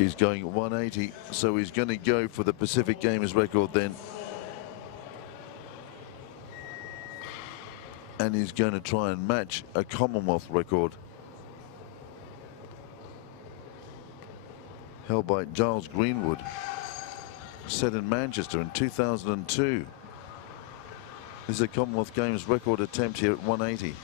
He's going 180, so he's going to go for the Pacific Games record then. And he's going to try and match a Commonwealth record held by Giles Greenwood, set in Manchester in 2002. This is a Commonwealth Games record attempt here at 180.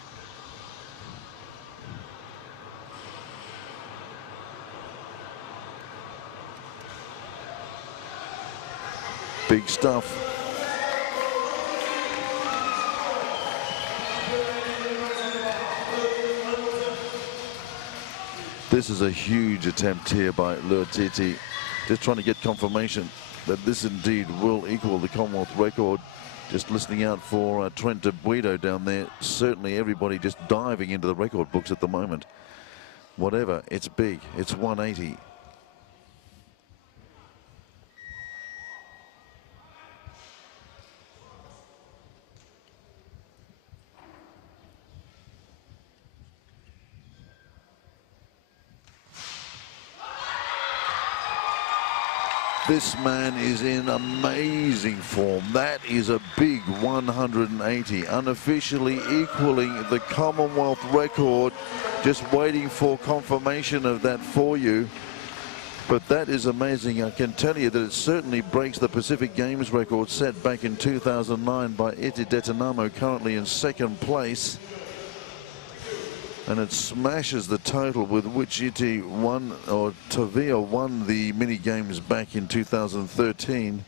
Big stuff. This is a huge attempt here by Luatiti, just trying to get confirmation that this indeed will equal the Commonwealth record. Just listening out for Trent de Guido down there. Certainly everybody just diving into the record books at the moment. Whatever, it's big, it's 180. This man is in amazing form. That is a big 180, unofficially equaling the Commonwealth record. Just waiting for confirmation of that for you. But that is amazing. I can tell you that it certainly breaks the Pacific Games record set back in 2009 by Iti Detanamo, currently in second place. And it smashes the total with which Iti won, or Tavia won, the mini games back in 2013,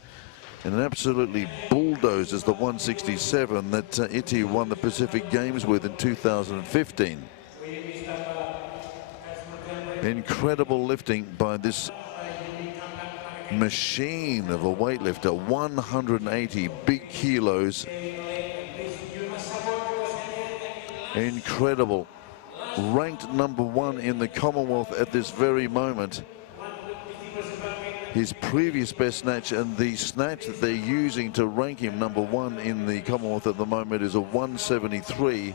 and it absolutely bulldozes the 167 that Iti won the Pacific Games with in 2015. Incredible lifting by this machine of a weightlifter. 180 big kilos. Incredible. Ranked number 1 in the Commonwealth at this very moment. His previous best snatch, and the snatch that they're using to rank him number 1 in the Commonwealth at the moment, is a 173.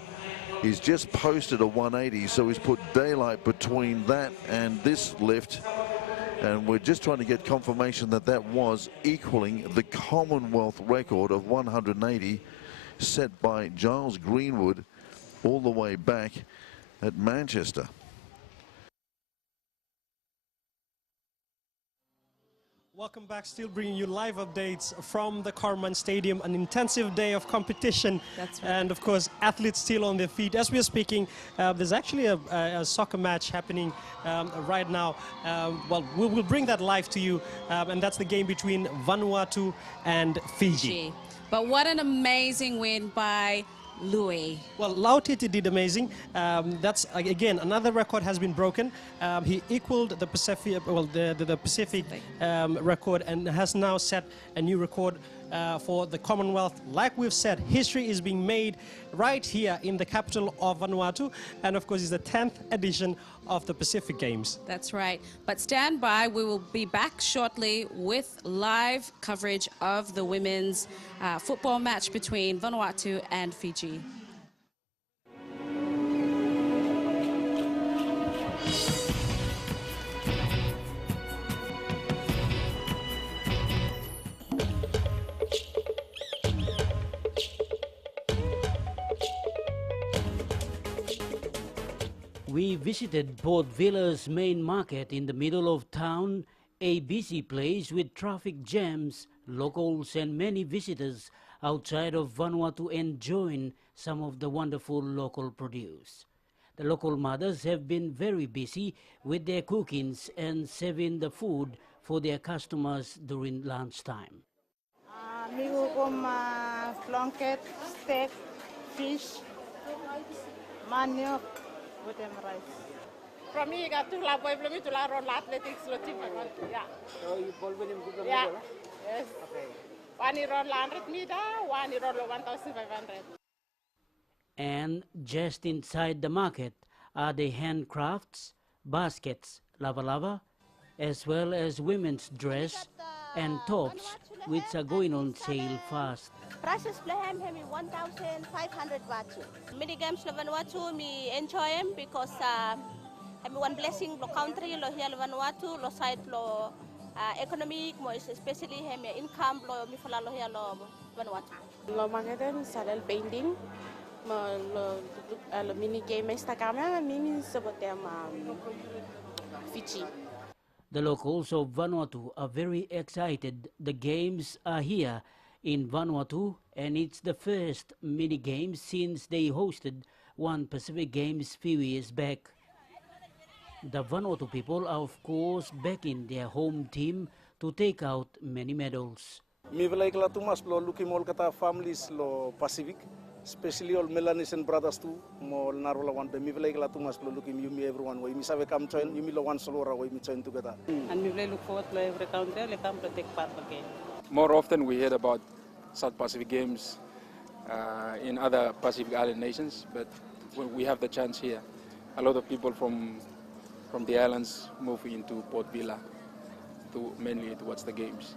He's just posted a 180, so he's put daylight between that and this lift, and we're just trying to get confirmation that that was equaling the Commonwealth record of 180 set by Giles Greenwood all the way back at Manchester. Welcome back, still bringing you live updates from the Carman Stadium, an intensive day of competition. That's right. And of course, athletes still on their feet. As we are speaking, there's actually a soccer match happening right now. Well, we'll bring that live to you, and that's the game between Vanuatu and Fiji. But what an amazing win by Louis. Well, Luatiti did amazing. That's again another record has been broken. He equaled the Pacific, well, the Pacific record, and has now set a new record for the Commonwealth. Like we've said, history is being made right here in the capital of Vanuatu, and of course, it's the 10th edition of the Pacific Games. That's right. But stand by, we will be back shortly with live coverage of the women's football match between Vanuatu and Fiji. We visited Port Vila's main market in the middle of town, a busy place with traffic jams, locals and many visitors outside of Vanuatu enjoying some of the wonderful local produce. The local mothers have been very busy with their cookings and saving the food for their customers during lunchtime. Flonket, steak, fish, manioc, with them rice. From me, got to la boy, to la roll athletics, yeah. So you bowl with him? Yeah. Yes. Okay. One roll 100 meter, one roll 1,500. And just inside the market are the handcrafts, baskets, lava, as well as women's dress and tops, which are going on sale fast. Prices play ham 1,500 baht. Mini games Vanuatu, me enjoy them because Kami one blessing lo country lo here lo Vanuatu lo side lo economic mo especially hemi income lo mi fala lo here lo Vanuatu. Lo magadan sadal painting lo mini game esta kami mini sebutem Fiji. The locals of Vanuatu are very excited. The games are here in Vanuatu, and it's the first mini games since they hosted One Pacific Games few years back. The Vanuatu people are of course backing their home team to take out many medals. Mi Vila ikla tumas lo luki mol kata families lo Pacific, especially all Melanesian brothers too. Mol narola wan pe mi Vila ikla tumas lo luki mi everyone way mi save come join mi lo one solora way mi join together. And we will look forward to every country to come to take part again. More often we heard about South Pacific Games in other Pacific Island nations, but we have the chance here. A lot of people from the islands move into Port Vila mainly to watch the games.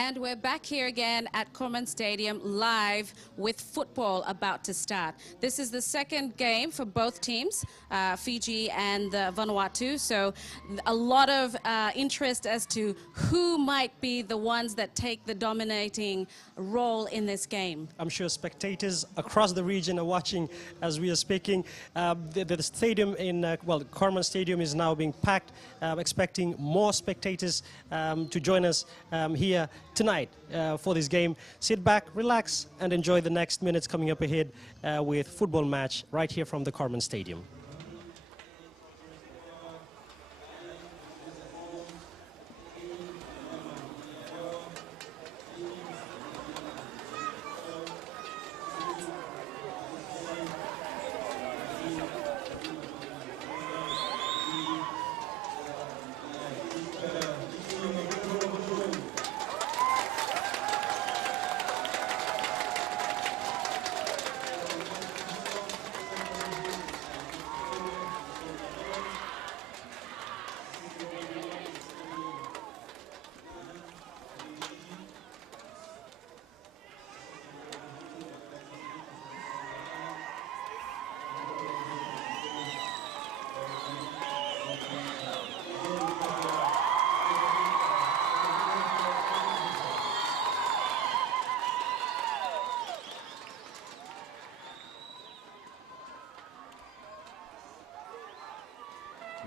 And we're back here again at Corman Stadium live with football about to start. This is the second game for both teams, Fiji and Vanuatu. So a lot of interest as to who might be the ones that take the dominating role in this game. I'm sure spectators across the region are watching as we are speaking. The stadium in, Corman Stadium is now being packed, expecting more spectators to join us here tonight for this game. Sit back, relax, and enjoy the next minutes coming up ahead with football match right here from the Corman Stadium.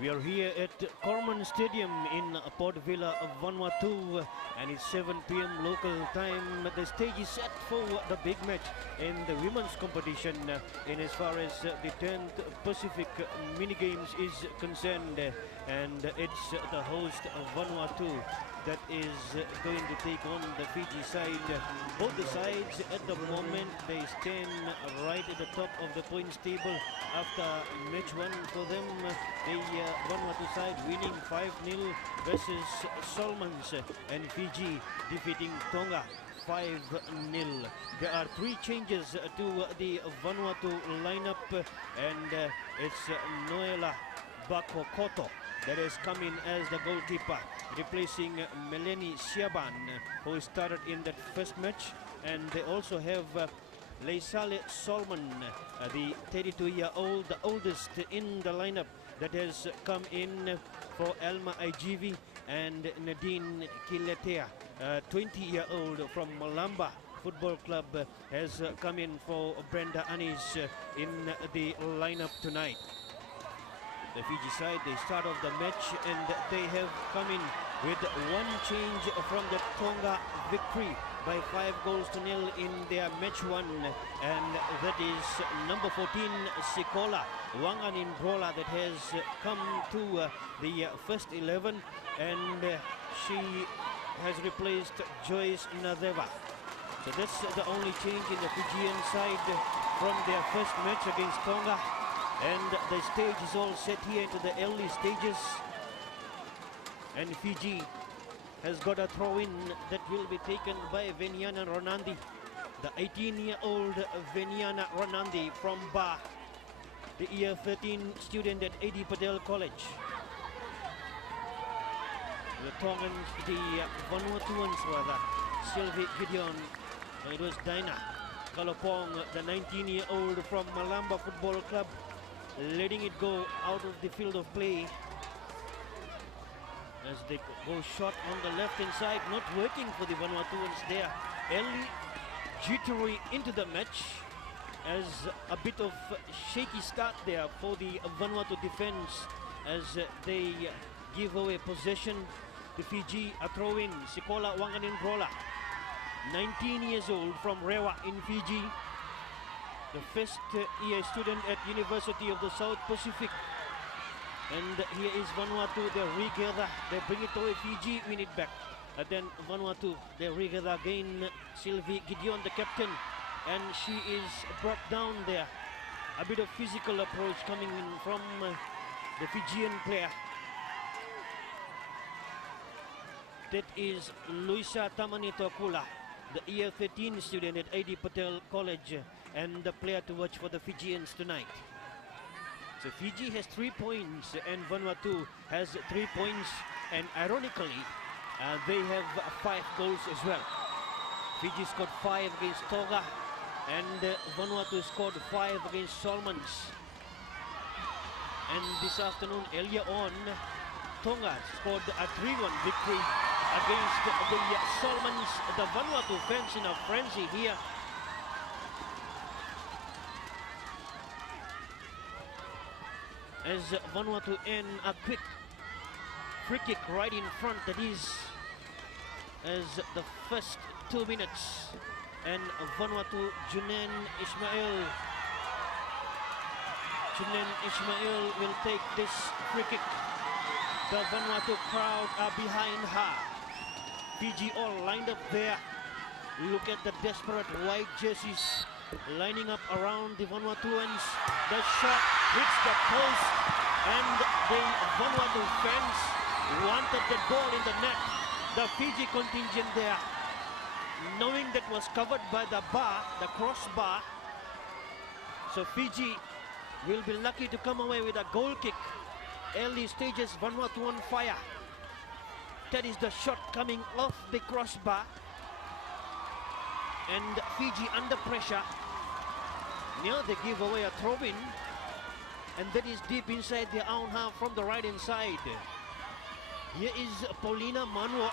We are here at Corman Stadium in Port Vila, Vanuatu, and it's 7 p.m. local time. The stage is set for the big match in the women's competition in as far as the 10th Pacific mini games is concerned, and it's the host of Vanuatu that is going to take on the Fiji side. Both the sides at the moment, they stand right at the top of the points table after match one for them. The Vanuatu side winning 5-0 versus Solomons, and Fiji defeating Tonga 5-0. There are 3 changes to the Vanuatu lineup, and it's Noela Bakokoto that has come in as the goalkeeper, replacing Melanie Siaban, who started in that first match. And they also have Leisale Solomon, the 32-year-old, the oldest in the lineup, that has come in for Elma Igivi, and Nadine Kiletea, 20-year-old from Malamba Football Club, has come in for Brenda Anis in the lineup tonight. The Fiji side, they start off the match and they have come in with 1 change from the Tonga victory by 5-0 in their match 1, and that is number 14 Sikola Wanganin Brola that has come to the first 11, and she has replaced Joyce Nadeva. So that's the only change in the Fijian side from their first match against Tonga, and the stage is all set here into the early stages, and Fiji has got a throw-in that will be taken by Veniana Ronandi, the 18-year-old Veniana Ronandi from Ba, the year 13 student at A.D. Patel College. The Tongans, the Vanuatuans rather, Sylvie Gideon, it was Dinah Kalopong, the 19-year-old from Malamba Football Club, letting it go out of the field of play as they go shot on the left-hand side, not working for the Vanuatuans there. Early jittery into the match, as a bit of shaky start there for the Vanuatu defense as they give away possession to Fiji. A throw-in, Sikola Wanganin Brola, 19 years old from Rewa in Fiji, the first year student at University of the South Pacific. And here is Vanuatu, they regather, they bring it away, Fiji win it back. And then Vanuatu, they regather again, Sylvie Gideon, the captain, and she is brought down there. A bit of physical approach coming in from the Fijian player. That is Luisa Tamanito Kula, the year 13 student at A.D. Patel College, and the player to watch for the Fijians tonight. So Fiji has 3 points and Vanuatu has 3 points, and ironically they have 5 goals as well. Fiji scored 5 against Tonga, and Vanuatu scored 5 against Solomons. And this afternoon, earlier on, Tonga scored a 3-1 victory against the Solomons. The Vanuatu fans in a frenzy here. As Vanuatu in a quick free kick right in front, that is as the first 2 minutes, and Vanuatu Junen Ismail will take this free kick. The Vanuatu crowd are behind her. Fiji all lined up there. Look at the desperate white jerseys lining up around the Vanuatuans. The shot hits the post, and the Vanuatu fans wanted the ball in the net. The Fiji contingent there, knowing that was covered by the bar, the crossbar. So Fiji will be lucky to come away with a goal kick. Early stages, Vanuatu on fire. That is the shot coming off the crossbar, and Fiji under pressure. Now they give away a throw-in, and that is deep inside their own half from the right-hand side. Here is Paulina Manuo,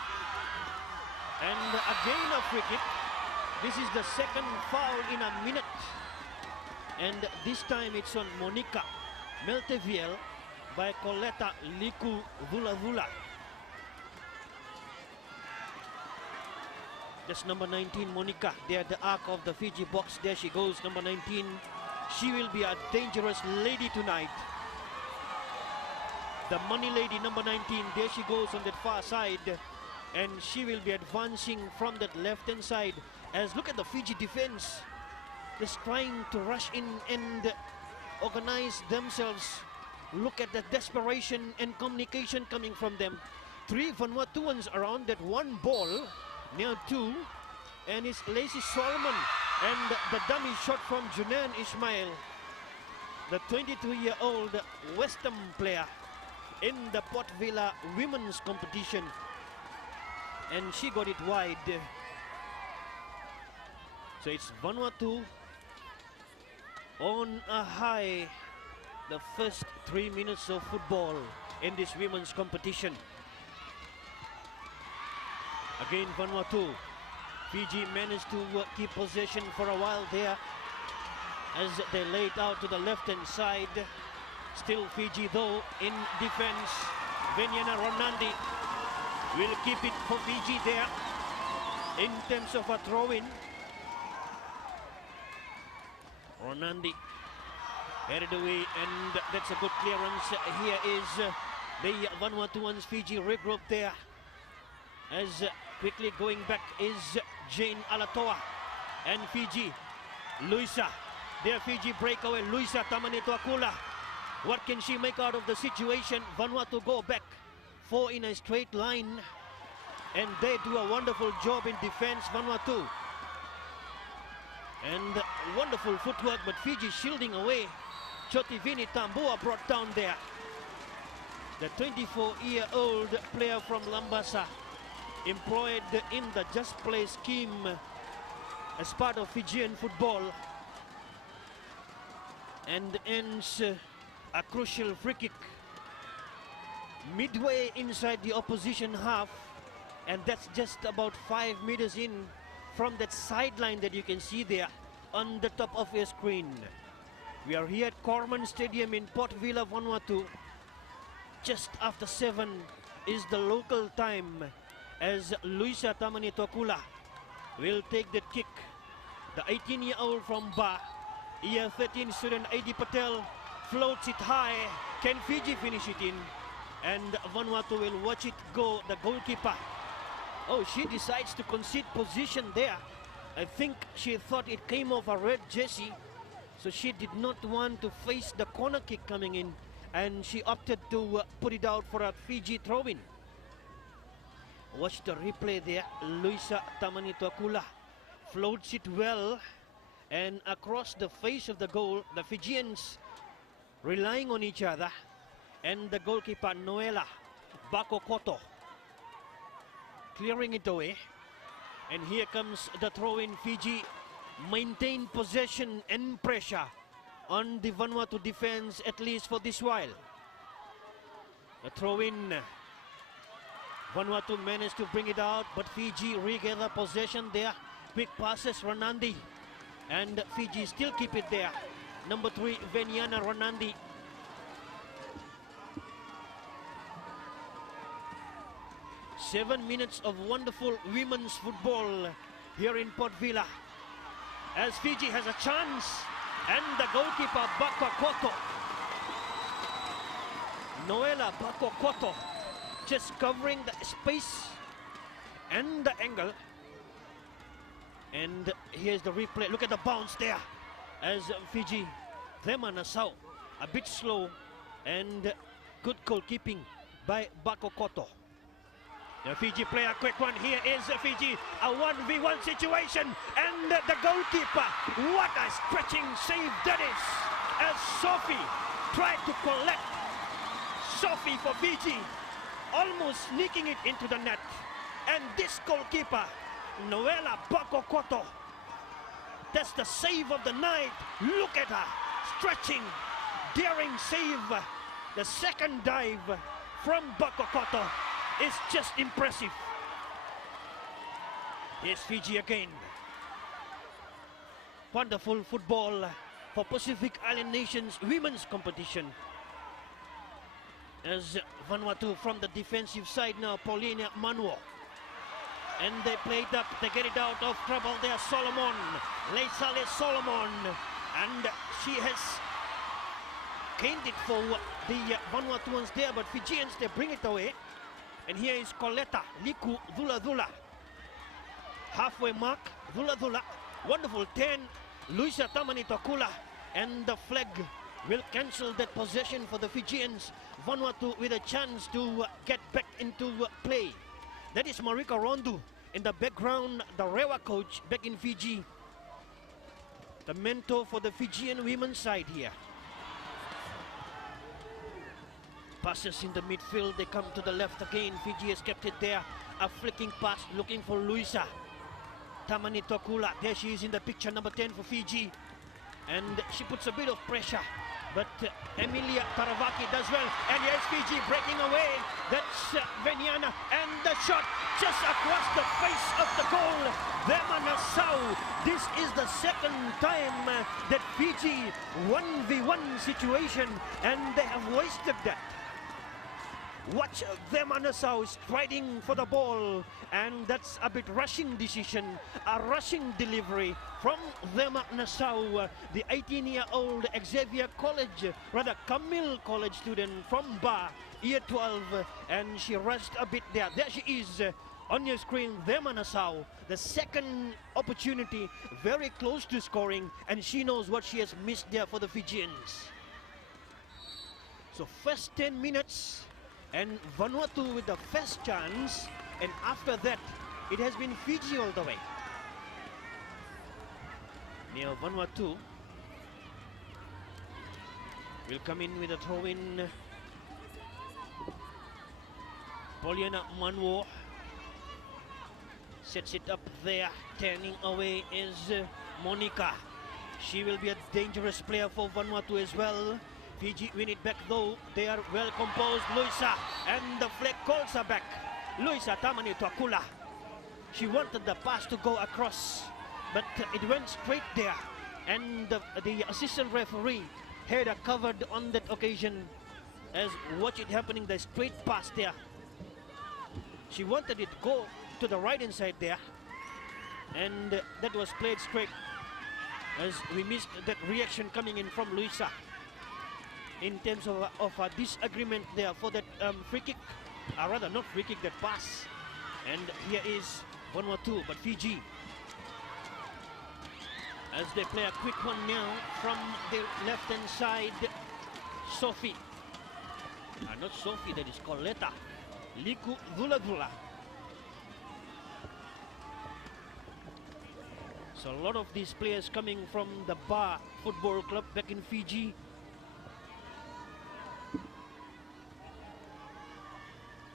and again a free kick. This is the second foul in a minute, and this time it's on Monica Melteviel by Coletta Liku Vula. That's number 19, Monica. There, the arc of the Fiji box. There she goes, number 19. She will be a dangerous lady tonight. The money lady, number 19. There she goes on that far side. And she will be advancing from that left-hand side. As look at the Fiji defense. Just trying to rush in and organize themselves. Look at the desperation and communication coming from them. 3 Vanuatuans around that one ball. Now 2, and it's Lacey Solomon. And the dummy shot from Junan Ismail, the 22-year-old Western player in the Port Vila women's competition. And she got it wide. So it's Vanuatu on a high the first 3 minutes of football in this women's competition. Again Vanuatu. Fiji managed to keep possession for a while there as they laid out to the left-hand side. Still Fiji though in defense. Venyana Ronandi will keep it for Fiji there in terms of a throw-in. Ronandi headed away, and that's a good clearance. Here is the Vanuatuans. Fiji regroup there as quickly going back is Jane Alatoa and Fiji. Luisa, there Fiji breakaway. Luisa Tamanitoakula. What can she make out of the situation? Vanuatu go back 4 in a straight line, and they do a wonderful job in defense, Vanuatu. And wonderful footwork, but Fiji shielding away. Chotivini Tambua brought down there. The 24-year-old player from Lambasa, employed in the Just Play scheme as part of Fijian football, and ends a crucial free kick midway inside the opposition half, and that's just about 5 meters in from that sideline that you can see there on the top of your screen. We are here at Corman Stadium in Port Vila, Vanuatu. Just after 7 is the local time, as Luisa Tamanitokula will take the kick. The 18-year-old from Ba, year 13 student Adi Patel floats it high. Can Fiji finish it in? And Vanuatu will watch it go. The goalkeeper, oh, she decides to concede position there. I think she thought it came off a red jersey, so she did not want to face the corner kick coming in, and she opted to put it out for a Fiji throw-in. Watch the replay there. Luisa Tamanitoakula floats it well and across the face of the goal. The Fijians relying on each other, and the goalkeeper Noela Bakokoto clearing it away. And here comes the throw-in. Fiji maintain possession and pressure on the Vanuatu defense, at least for this while. A throw-in. Vanuatu managed to bring it out, but Fiji regather possession there. Quick passes, Ronandi. And Fiji still keep it there. Number 3, Venyana Ronandi. Seven minutes of wonderful women's football here in Port Vila, as Fiji has a chance, and the goalkeeper Bakokoto, Noela Bakokoto, just covering the space and the angle. And here's the replay. Look at the bounce there, as Fiji, Clema Nassau, a bit slow, and good goalkeeping by Bakokoto. The Fiji player, quick one. Here is Fiji, a 1v1 situation, and the goalkeeper, what a stretching save that is, as Sophie tried to collect. Sophie for Fiji, almost sneaking it into the net. And this goalkeeper, Noela Bakokoto, that's the save of the night. Look at her, stretching, daring save. The second dive from Bakokoto is just impressive. Here's Fiji again. Wonderful football for Pacific Island Nations women's competition. As Vanuatu from the defensive side now, Paulina Manuo. And they played up, they get it out of trouble there, Solomon. Leisale Solomon. And she has gained it for the Vanuatuans there, but Fijians, they bring it away. And here is Coletta Liku Dhula Dhula. Halfway mark, Dhula Dhula. Wonderful 10, Luisa Tamanitokula. And the flag will cancel that possession for the Fijians. Vanuatu with a chance to get back into play. That is Marika Rondu. In the background, the Rewa coach back in Fiji. The mentor for the Fijian women's side here. Passes in the midfield, they come to the left again. Fiji has kept it there. A flicking pass looking for Luisa. Tamani Tokula, there she is in the picture, number 10 for Fiji. And she puts a bit of pressure, but Emilia Taravaki does well. And here's Fiji breaking away. That's Veniana, and the shot just across the face of the goal. Demanasau. This is the second time that Fiji 1v1 situation, and they have wasted that. Watch Demanasau striding for the ball, and that's a bit rushing decision, a rushing delivery from Demanasau, the 18-year-old Xavier College, rather Camille College student from Ba, year 12, and she rushed a bit there. There she is on your screen, Demanasau, the second opportunity, very close to scoring, and she knows what she has missed there for the Fijians. So first 10 minutes, and Vanuatu with the first chance, and after that, it has been Fiji all the way. Now Vanuatu will come in with a throw-in. Poliana Manwo sets it up there, turning away is Monica. She will be a dangerous player for Vanuatu as well. Fiji win it back though, they are well composed. Luisa, and the flag calls her back. Luisa Tamani Tuakula. She wanted the pass to go across, but it went straight there. And the assistant referee had her covered on that occasion, as watch it happening, the straight pass there. She wanted it to go to the right hand side there, and that was played straight, as we missed that reaction coming in from Luisa. In terms of a disagreement there for that free kick, rather not free kick, that pass. And here is Vanuatu, but Fiji, as they play a quick one now from the left hand side. Sophie, not Sophie, that is Coletta, Liku Dula. So a lot of these players coming from the Ba Football Club back in Fiji.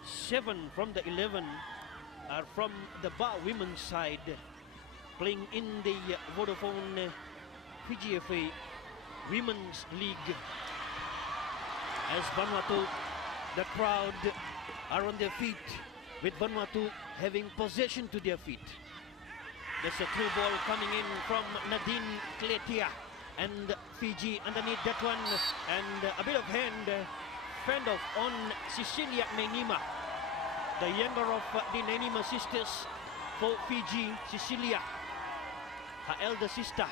7 from the 11 are from the Ba women's side, playing in the Vodafone Fiji FA Women's League. As Vanuatu, the crowd are on their feet, with Vanuatu having possession to their feet. There's a through ball coming in from Nadine Kletia, and Fiji underneath that one, and a bit of hand fend off on Cecilia Nenima, the younger of the Nenima sisters for Fiji. Cecilia, her elder sister,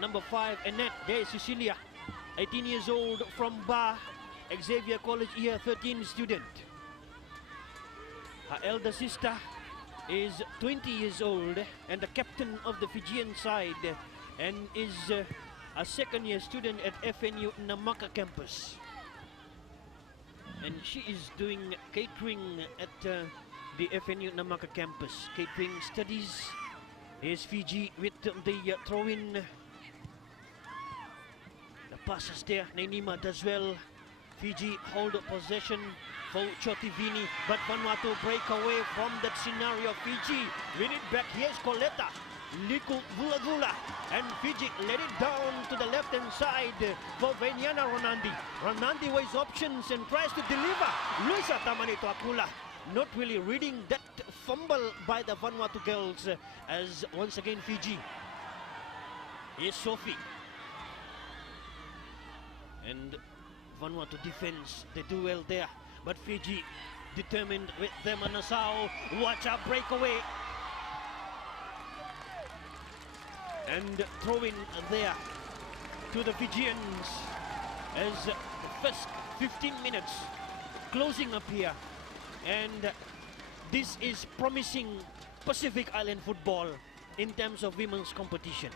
number 5, Annette. There is Cecilia, 18 years old from Ba, Xavier College, year 13 student. Her elder sister is 20 years old and the captain of the Fijian side, and is a second-year student at FNU Namaka campus. And she is doing catering at the FNU Namaka campus, catering studies. Here's Fiji with the throw-in. The passes there, Nenima does well. Fiji hold possession for Chotivini, but Vanuatu break away from that scenario. Fiji win it back. Here's Coletta, Liku Vula, and Fiji let it down to the left hand side for Veniana Ronandi. Ronandi weighs options and tries to deliver. Luisa Tamani Tuakula not really reading that fumble by the Vanuatu girls, as once again Fiji. Here's Sophie, and Vanuatu defense, they do well there, but Fiji determined with them. Nassau, watch out, breakaway, and throwing there to the Fijians, as the first 15 minutes closing up here, and this is promising Pacific Island football in terms of women's competition.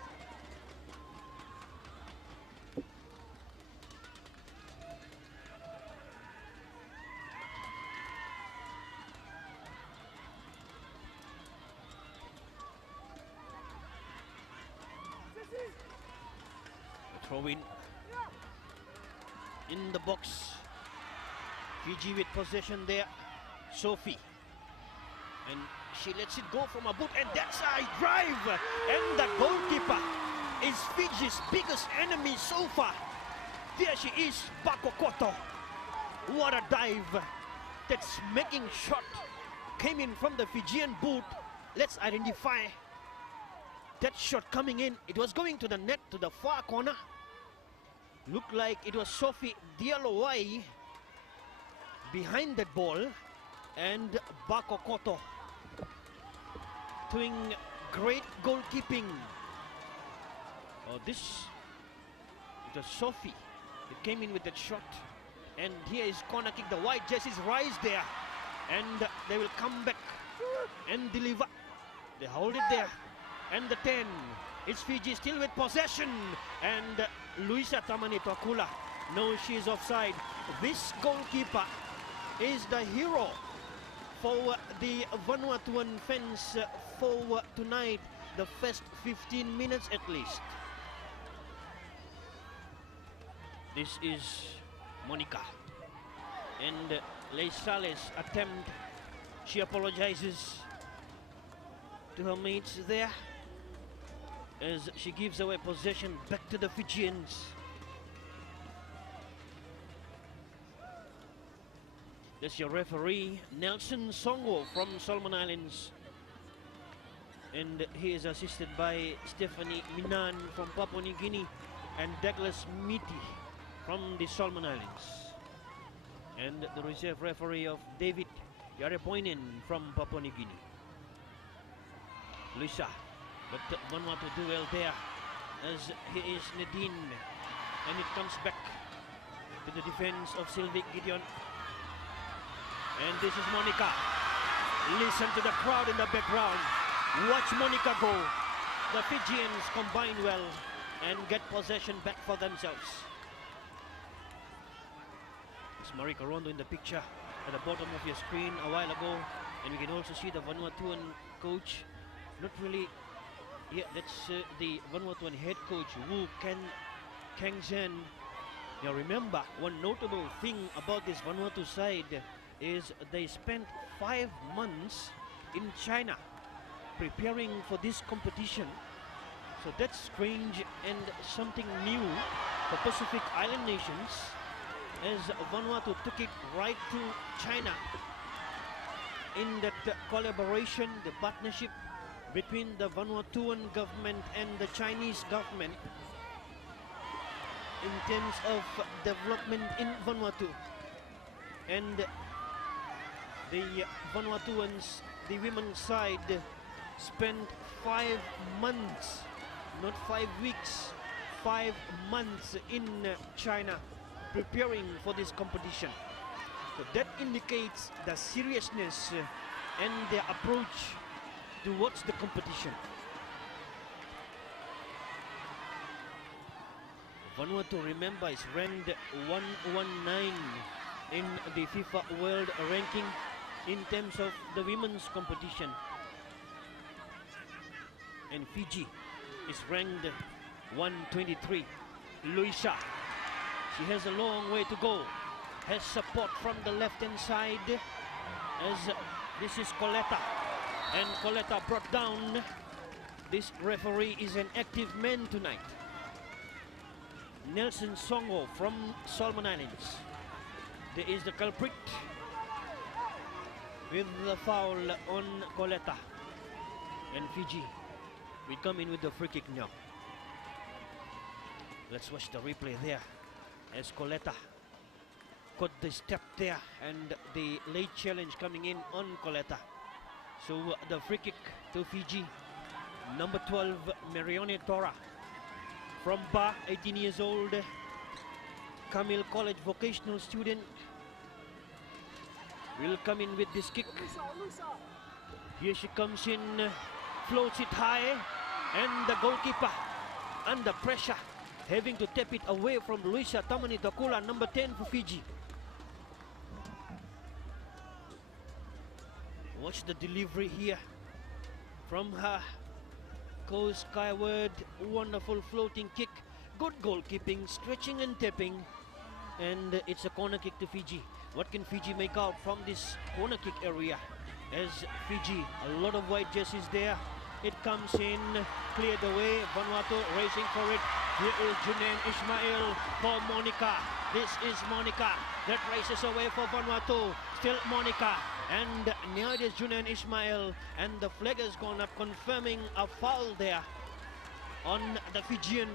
Throw in the box. Fiji with possession there. Sophie. And she lets it go from a boot, and that's a drive. And the goalkeeper is Fiji's biggest enemy so far. There she is, Bakokoto. What a dive. That's making shot. Came in from the Fijian boot. Let's identify that shot coming in. It was going to the net, to the far corner. Looked like it was Sophie Dialowai behind that ball. And Bakokoto doing great goalkeeping. Oh, it was Sophie. It came in with that shot. And here is corner kick. The white jerseys rise there. And they will come back and deliver. They hold it there. And the 10. It's Fiji still with possession. And Luisa Tamani-Takula knows she's offside. This goalkeeper is the hero for the Vanuatuan fans for tonight. The first 15 minutes at least. This is Monica. And Leisales attempt. She apologizes to her mates there as she gives away possession back to the Fijians. That's your referee, Nelson Songo from Solomon Islands. And he is assisted by Stephanie Minan from Papua New Guinea and Douglas Miti from the Solomon Islands. And the reserve referee of David Yarepoinen from Papua New Guinea. Luisa, but Vanuatu do well there as he is Nadine. And it comes back to the defense of Sylvie Gideon. And this is Monica. Listen to the crowd in the background. Watch Monica go. The Fijians combine well and get possession back for themselves. It's Marika Rondo in the picture at the bottom of your screen a while ago. And we can also see the Vanuatuan coach. Not really, yeah, that's the Vanuatuan head coach, Wu Kang Zhen. Now remember, one notable thing about this Vanuatu side is they spent 5 months in China preparing for this competition. So that's strange and something new for Pacific Island nations, as Vanuatu took it right to China in that collaboration, the partnership between the Vanuatuan government and the Chinese government in terms of development in Vanuatu. And the Vanuatuans, the women's side, spent 5 months, not 5 weeks, 5 months in China preparing for this competition. So that indicates the seriousness and their approach towards the competition. Vanuatu, remember, is ranked 119 in the FIFA World Ranking in terms of the women's competition. And Fiji is ranked 123. Luisa, she has a long way to go. Has support from the left-hand side as this is Coletta. And Coletta brought down. This referee is an active man tonight. Nelson Songo from Solomon Islands. There is the culprit with the foul on Coletta. And Fiji will come in with the free kick now. Let's watch the replay there as Coletta got the step there and the late challenge coming in on Coletta. So the free kick to Fiji. Number 12, Marione Tora from Ba, 18 years old, Camille College vocational student, will come in with this kick. Here she comes in, floats it high, and the goalkeeper under pressure, having to tap it away from Luisa Tamani-Takula, number 10 for Fiji. Watch the delivery here from her. Goes skyward, wonderful floating kick. Good goalkeeping, stretching and tapping, and it's a corner kick to Fiji. What can Fiji make out from this corner kick area? As Fiji, a lot of white jerseys there. It comes in, cleared away. Vanuatu racing for it. Here is Junain Ismail for Monica. This is Monica that races away for Vanuatu. Still Monica. And now it is Junain Ismail. And the flag has gone up, confirming a foul there on the Fijian.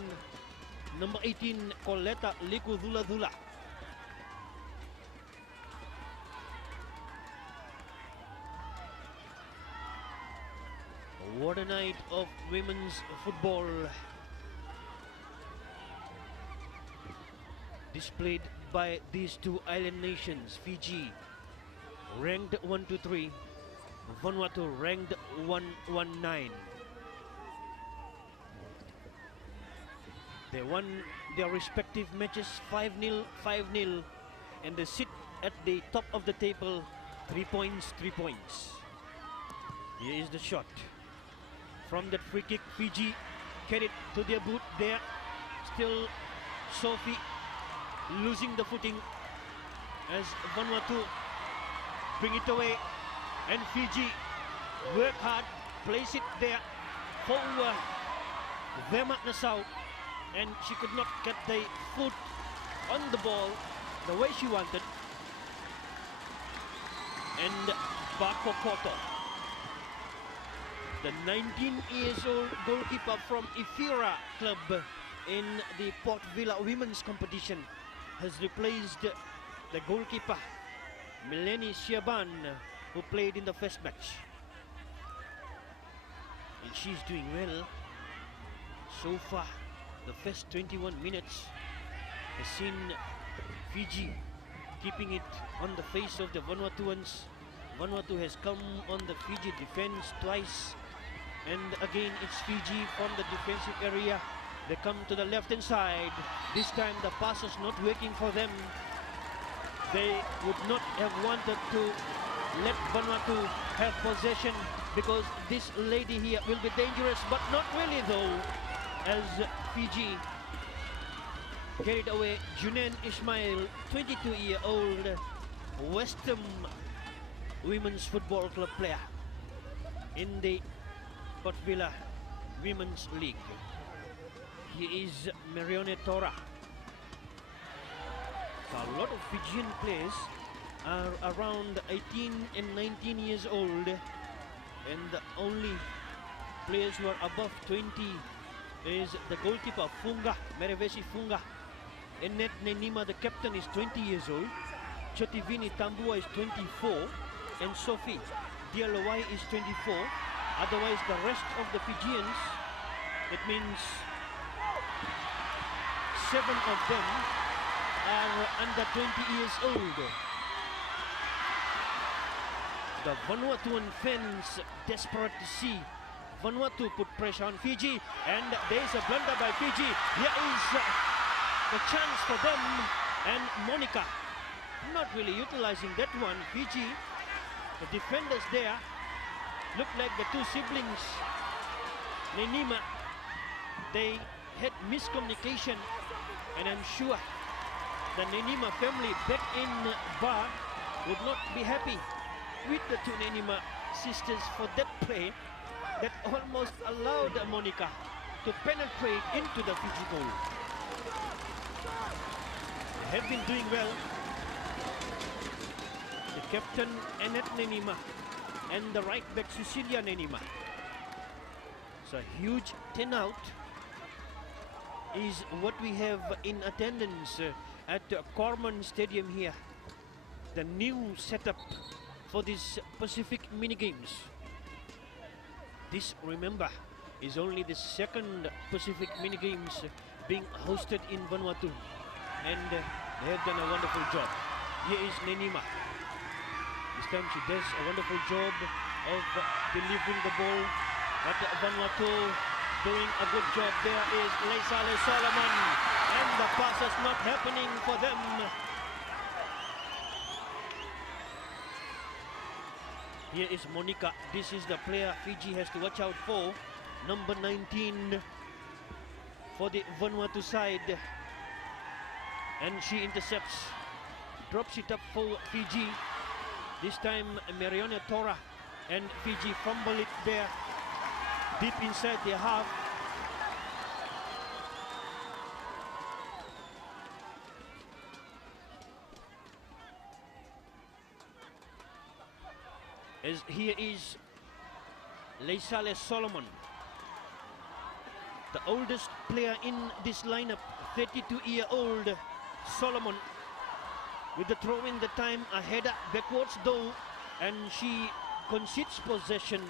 Number 18, Coletta Likudula-Dula. What a night of women's football displayed by these two island nations. Fiji ranked 123, Vanuatu ranked 119. They won their respective matches 5-0, 5-0, and they sit at the top of the table, 3 points, 3 points. Here is the shot. From that free kick, Fiji carried to their boot there. Still Sophie losing the footing as Vanuatu bring it away. And Fiji work hard, place it there for Vema Nassau. And she could not get the foot on the ball the way she wanted. And Bako Koto, the 19-year-old goalkeeper from Ifira club in the Port Vila women's competition, has replaced the goalkeeper Melanie Siaban, who played in the first match. And she's doing well. So far, the first 21 minutes has seen Fiji keeping it on the face of the Vanuatuans. Vanuatu has come on the Fiji defense twice. And again, it's Fiji from the defensive area. They come to the left-hand side. This time the pass is not working for them. They would not have wanted to let Vanuatu have possession, because this lady here will be dangerous, but not really though, as Fiji carried away Junain Ismail, 22-year-old West Ham Women's Football Club player in the Port Vila Women's League. He is Marione Tora. A lot of Fijian players are around 18 and 19 years old, and the only players who are above 20 is the goalkeeper Funga, Merevesi Funga. Enet Nenima, the captain, is 20 years old. Chotivini Tambua is 24, and Sophie Dialawai is 24. Otherwise, the rest of the Fijians, it means 7 of them are under 20 years old. The Vanuatuan fans desperate to see Vanuatu put pressure on Fiji, and there is a blunder by Fiji. Here is the chance for them, and Monica not really utilizing that one. Fiji, the defenders there look like the two siblings, Nenima. They had miscommunication, and I'm sure the Nenima family back in Bar would not be happy with the two Nenima sisters for that play that almost allowed Monica to penetrate into the Fiji goal. They have been doing well. The captain Annette Nenima and the right back Cecilia Nenima. So huge turnout is what we have in attendance at Corman Stadium here. The new setup for these Pacific mini games. This, remember, is only the second Pacific mini games being hosted in Vanuatu, and they have done a wonderful job. Here is Nenima. This time she does a wonderful job of delivering the ball, but Vanuatu doing a good job. There is Leisale Solomon, and the pass is not happening for them. Here is Monica. This is the player Fiji has to watch out for. Number 19. for the Vanuatu side. And she intercepts, drops it up for Fiji. This time Mariana Tora and Fiji fumble it there deep inside their half. As here is Leisale Solomon, the oldest player in this lineup, 32-year-old Solomon, with the throw in the time, a header backwards though, and she concedes possession,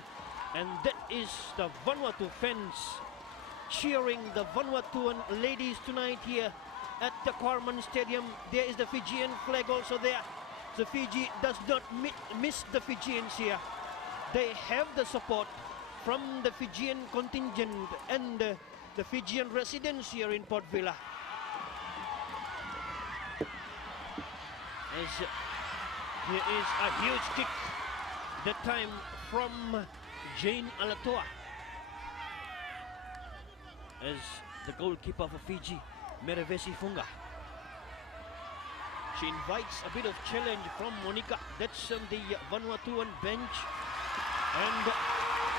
and that is the Vanuatu fans cheering the Vanuatuan ladies tonight here at the Carman Stadium. There is the Fijian flag also there. So Fiji does not miss the Fijians here. They have the support from the Fijian contingent and the Fijian residents here in Port Vila. As here is a huge kick, that time from Jane Alatoa. As the goalkeeper for Fiji, Merevesi Funga. She invites a bit of challenge from Monica. That's on the Vanuatuan bench. And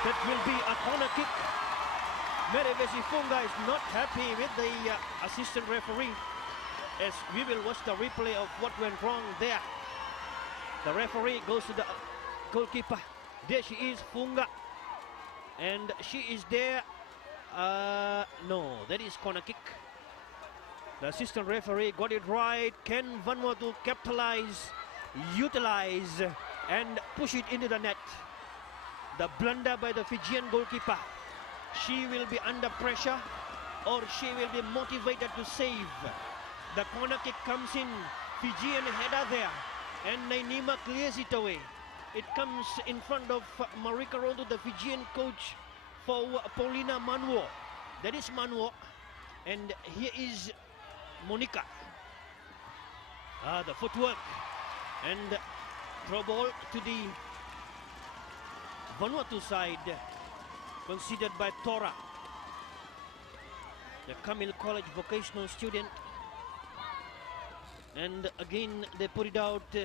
that will be a corner kick. Merevesi Funga is not happy with the assistant referee, as we will watch the replay of what went wrong there. The referee goes to the goalkeeper. There she is, Funga. And she is there. No, that is corner kick. The assistant referee got it right. Can Vanuatu capitalize, utilize, and push it into the net? The blunder by the Fijian goalkeeper. She will be under pressure, or she will be motivated to save. The corner kick comes in. Fijian header there, and Nainima clears it away. It comes in front of Marika Rondo, the Fijian coach for Paulina Manuo. That is Manuo, and here is Monica. The footwork, and throw ball to the Vanuatu side, considered by Tora, the Camille College vocational student. And again they put it out.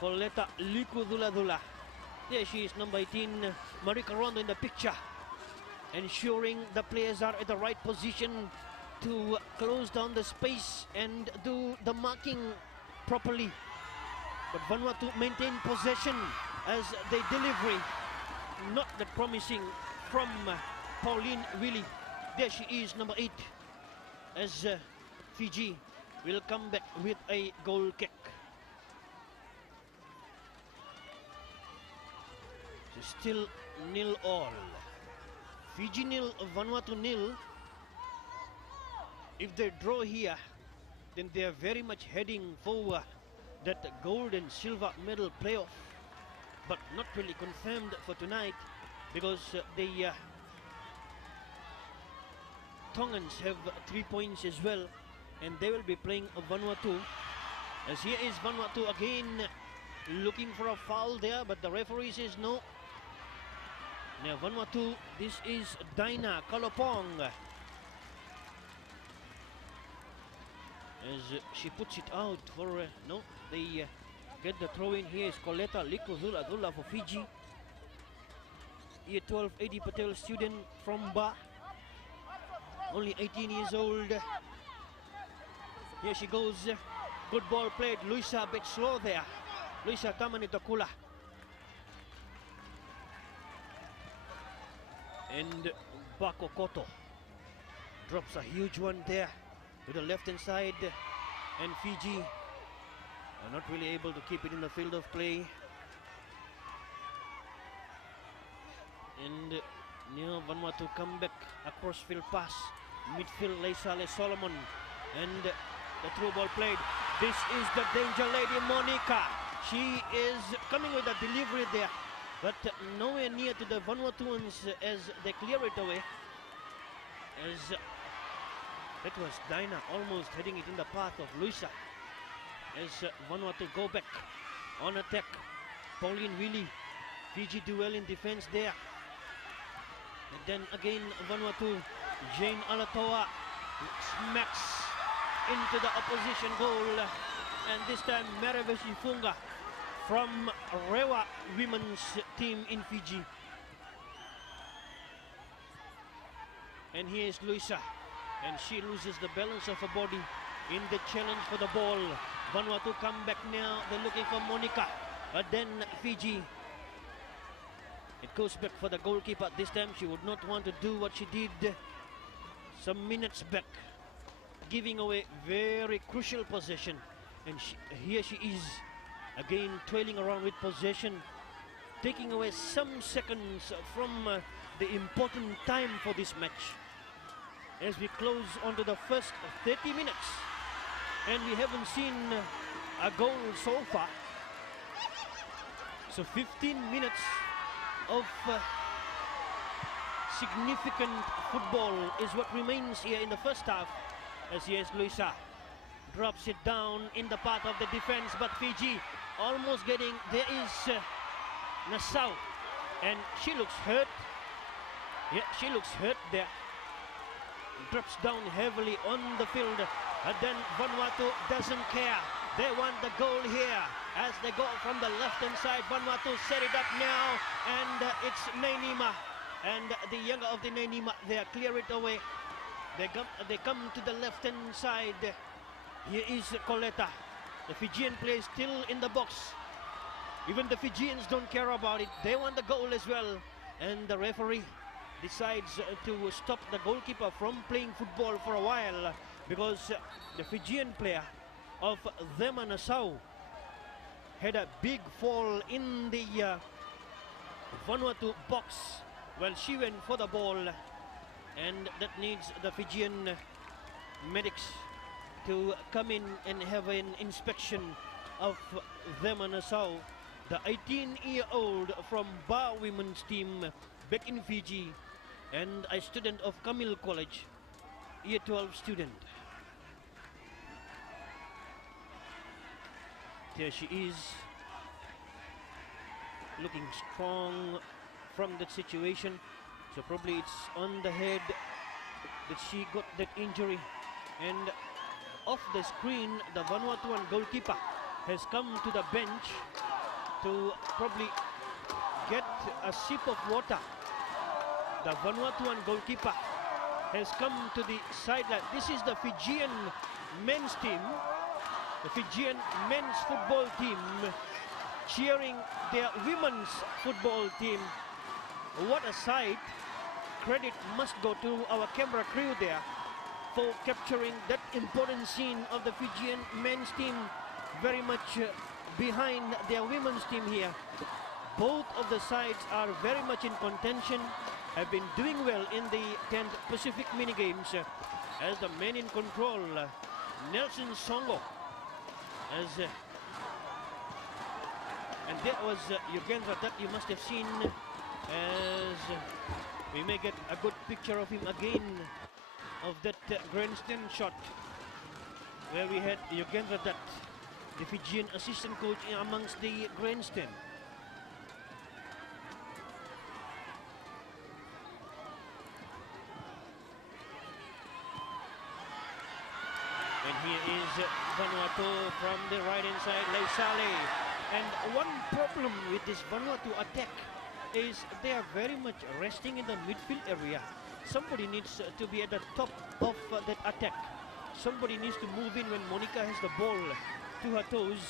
Coletta Liku Dula. There she is, number 18, Marika Rondo in the picture, ensuring the players are at the right position to close down the space and do the marking properly. But Vanuatu maintain possession as they delivery not that promising from Pauline Willie. There she is, number 8, as Fiji will come back with a goal kick. So still 0-all. Fiji 0, Vanuatu 0. If they draw here, then they are very much heading for that gold and silver medal playoff, but not really confirmed for tonight, because the Tongans have 3 points as well, and they will be playing Vanuatu. As here is Vanuatu again looking for a foul there, but the referee says no. Now Vanuatu, this is Dinah Kalopong. As she puts it out for, no, they get the throw in. Here is Coletta Liku Dula for Fiji. Year 12, Adi Patel student from Ba, only 18 years old. Here she goes, good ball played. Luisa a bit slow there. Luisa Tamanitakula. And Bako Koto drops a huge one there to the left hand side, and Fiji are not really able to keep it in the field of play. And Neo Vanuatu come back, a crossfield pass, midfield Leisale Solomon, and the through ball played. This is the danger lady, Monica. She is coming with a delivery there, but nowhere near to the Vanuatuans as they clear it away. As that was Dinah almost heading it in the path of Luisa. As Vanuatu go back on attack. Pauline Willie. Fiji do well in defense there. And then again Vanuatu Jane Alatoa smacks into the opposition goal, and this time Maraveshi Funga from Rewa women's team in Fiji. And here is Luisa, and she loses the balance of her body in the challenge for the ball. Vanuatu come back now, they're looking for Monica, but then Fiji. It goes back for the goalkeeper. This time she would not want to do what she did some minutes back, giving away very crucial possession. And here she is again toiling around with possession, taking away some seconds from the important time for this match. As we close onto the first 30 minutes, and we haven't seen a goal so far. So 15 minutes of significant football is what remains here in the first half. As here's Luisa, drops it down in the path of the defense, but Fiji almost getting, there is Nassau, and she looks hurt. Yeah, she looks hurt there. Drops down heavily on the field, and then Vanuatu doesn't care. They want the goal here as they go from the left-hand side. Vanuatu set it up now, and it's Nainima, and the younger of the Nainima, they clear it away. They come to the left-hand side. Here is Coletta. The Fijian player is still in the box. Even the Fijians don't care about it. They want the goal as well, and the referee decides to stop the goalkeeper from playing football for a while, because the Fijian player of Thema Nassau had a big fall in the Vanuatu box while she went for the ball, and that needs the Fijian medics to come in and have an inspection of Thema Nassau, the 18-year-old from Ba women's team back in Fiji, and a student of Camille College, year 12 student. There she is, looking strong from that situation. So probably it's on the head that she got that injury. And off the screen, the Vanuatuan goalkeeper has come to the bench to probably get a sip of water. The Vanuatuan goalkeeper has come to the sideline. This is the Fijian men's team, the Fijian men's football team cheering their women's football team. What a sight. Credit must go to our camera crew there for capturing that important scene of the Fijian men's team very much behind their women's team here. Both of the sides are very much in contention, have been doing well in the 10th Pacific mini games. As the man in control, Nelson Songo, and that was Yugendra that you must have seen, as we may get a good picture of him again, of that grandstand shot where we had Yugendra Dutt, the Fijian assistant coach, amongst the grandstand. And here is Vanuatu from the right-hand side, Leisale. And one problem with this Vanuatu attack is they are very much resting in the midfield area. Somebody needs to be at the top of that attack. Somebody needs to move in when Monica has the ball to her toes.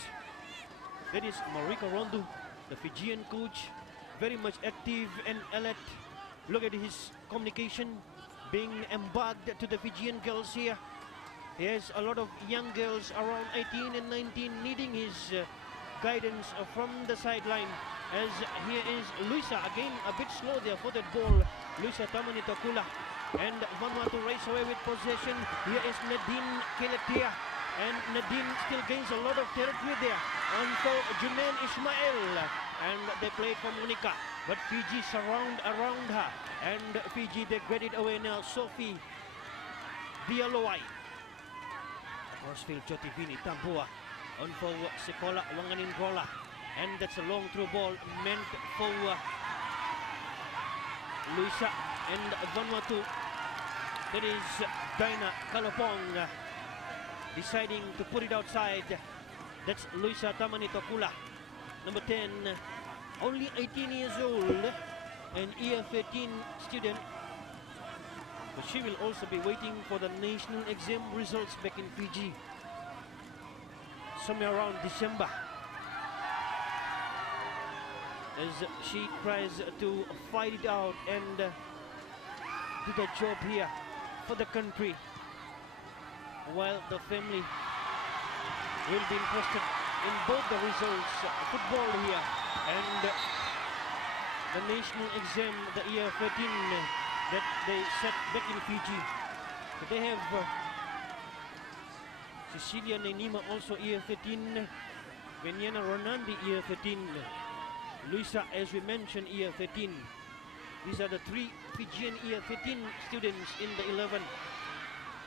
That is Marika Rondu, the Fijian coach, very much active and alert. Look at his communication being embarked to the Fijian girls here. He has a lot of young girls around 18 and 19 needing his guidance from the sideline. As here is Luisa, again a bit slow there for that ball. Luisa Tamanitokula, and Vanuatu race away with possession. Here is Nadine Kiletia, and Nadine still gains a lot of territory there. And for Junain Ismail, and they play for Monica, but Fiji surround around her, and Fiji they get it away now. Sophie Dialowai, Crossfield Chotivini Tambua, on for Sekola Wanganin Gola. And that's a long through ball meant for Luisa, and Vanuatu That is Dinah Kalopong deciding to put it outside. That's Luisa Tamanitokula, number 10, only 18 years old, an year 13 student. But she will also be waiting for the national exam results back in Fiji, somewhere around December, as she tries to fight it out and do the job here for the country, while the family will be interested in both the results, football here and the national exam, the year 13 that they set back in Fiji. So they have Cecilia Nenima, also year 13, Venyana Ronandi, year 13, Luisa, as we mentioned, year 13. These are the 3 Fijian year 13 students in the 11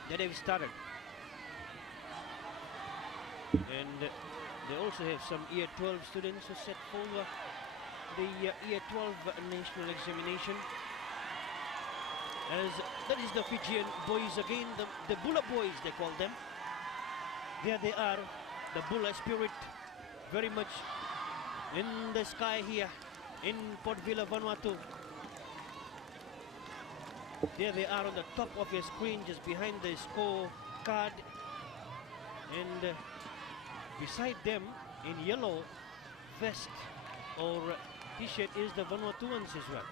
that have started. And they also have some year 12 students who set for the year 12 national examination. As that is the Fijian boys again, the Bula boys they call them. There they are, the Bula spirit very much in the sky here in Port Vila, Vanuatu. There they are on the top of your screen, just behind the score card. And beside them, in yellow vest or t-shirt, is the Vanuatuans as well.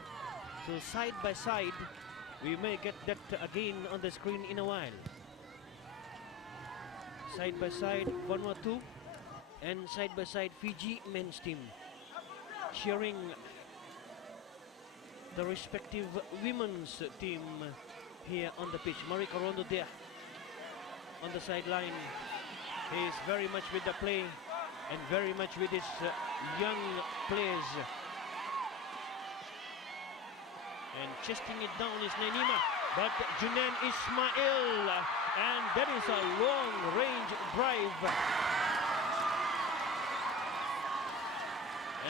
So side by side, we may get that again on the screen in a while. Side by side Vanuatu and side by side Fiji men's team, cheering the respective women's team here on the pitch. Marika Rondo there on the sideline. He is very much with the play and very much with his young players. And chesting it down is Nenima, but Junen Ismail, and that is a long-range drive.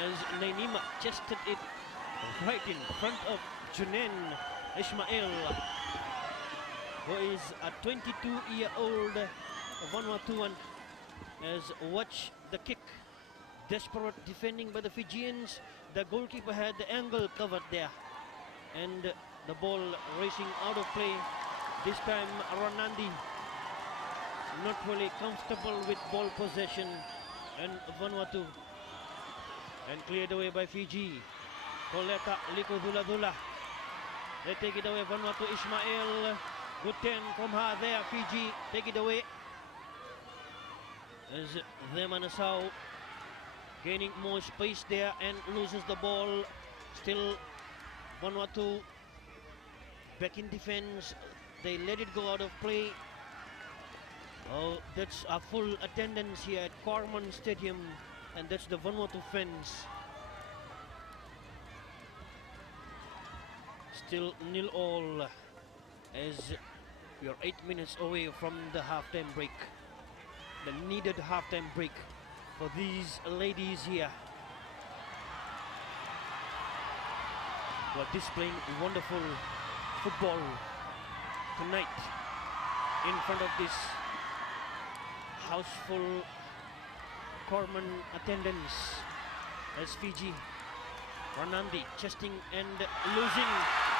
As Nenima chested it right in front of Junen Ismail, who is a 22-year-old Vanuatuan. As watch the kick, desperate defending by the Fijians. The goalkeeper had the angle covered there, and the ball racing out of play. This time Ronandi not really comfortable with ball possession, and Vanuatu, and cleared away by Fiji. Koleta Liko Dula Dula, they take it away. Vanuatu Ismail, good 10 from her there. Fiji take it away as Manasau gaining more space there and loses the ball. Still Vanuatu back in defense. They let it go out of play. Oh, that's a full attendance here at Corman Stadium, and that's the Vanuatu fans. Still 0-0 as we are 8 minutes away from the halftime break. The needed halftime break for these ladies here, who are displaying wonderful football tonight in front of this houseful Corman attendance. As Fiji, Ronandi chesting and losing.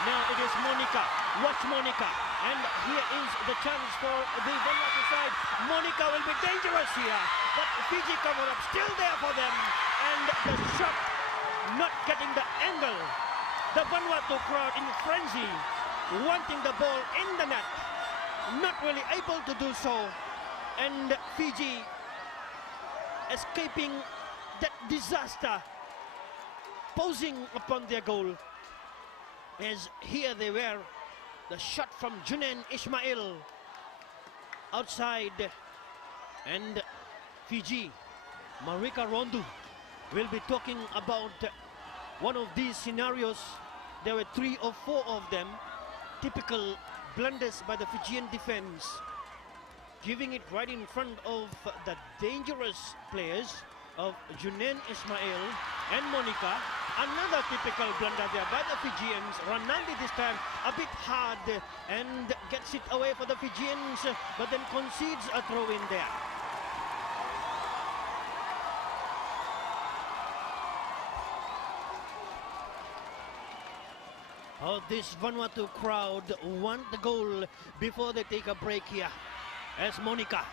Now it is Monica. Watch Monica. And here is the chance for the Vanuatu side. Monica will be dangerous here, but Fiji cover up still there for them. And the shot not getting the angle. The Vanuatu crowd in frenzy, wanting the ball in the net, not really able to do so. And Fiji escaping that disaster, posing upon their goal. As here they were, the shot from Junen Ismail outside, and Fiji, Marika Rondu will be talking about one of these scenarios. There were 3 or 4 of them, typical blunders by the Fijian defense, giving it right in front of the dangerous players of Junen Ismail and Monica. another typical blunder there by the Fijians. Ranandi this time a bit hard and gets it away for the Fijians, but then concedes a throw in there. Oh, this Vanuatu crowd want the goal before they take a break here. As Monica.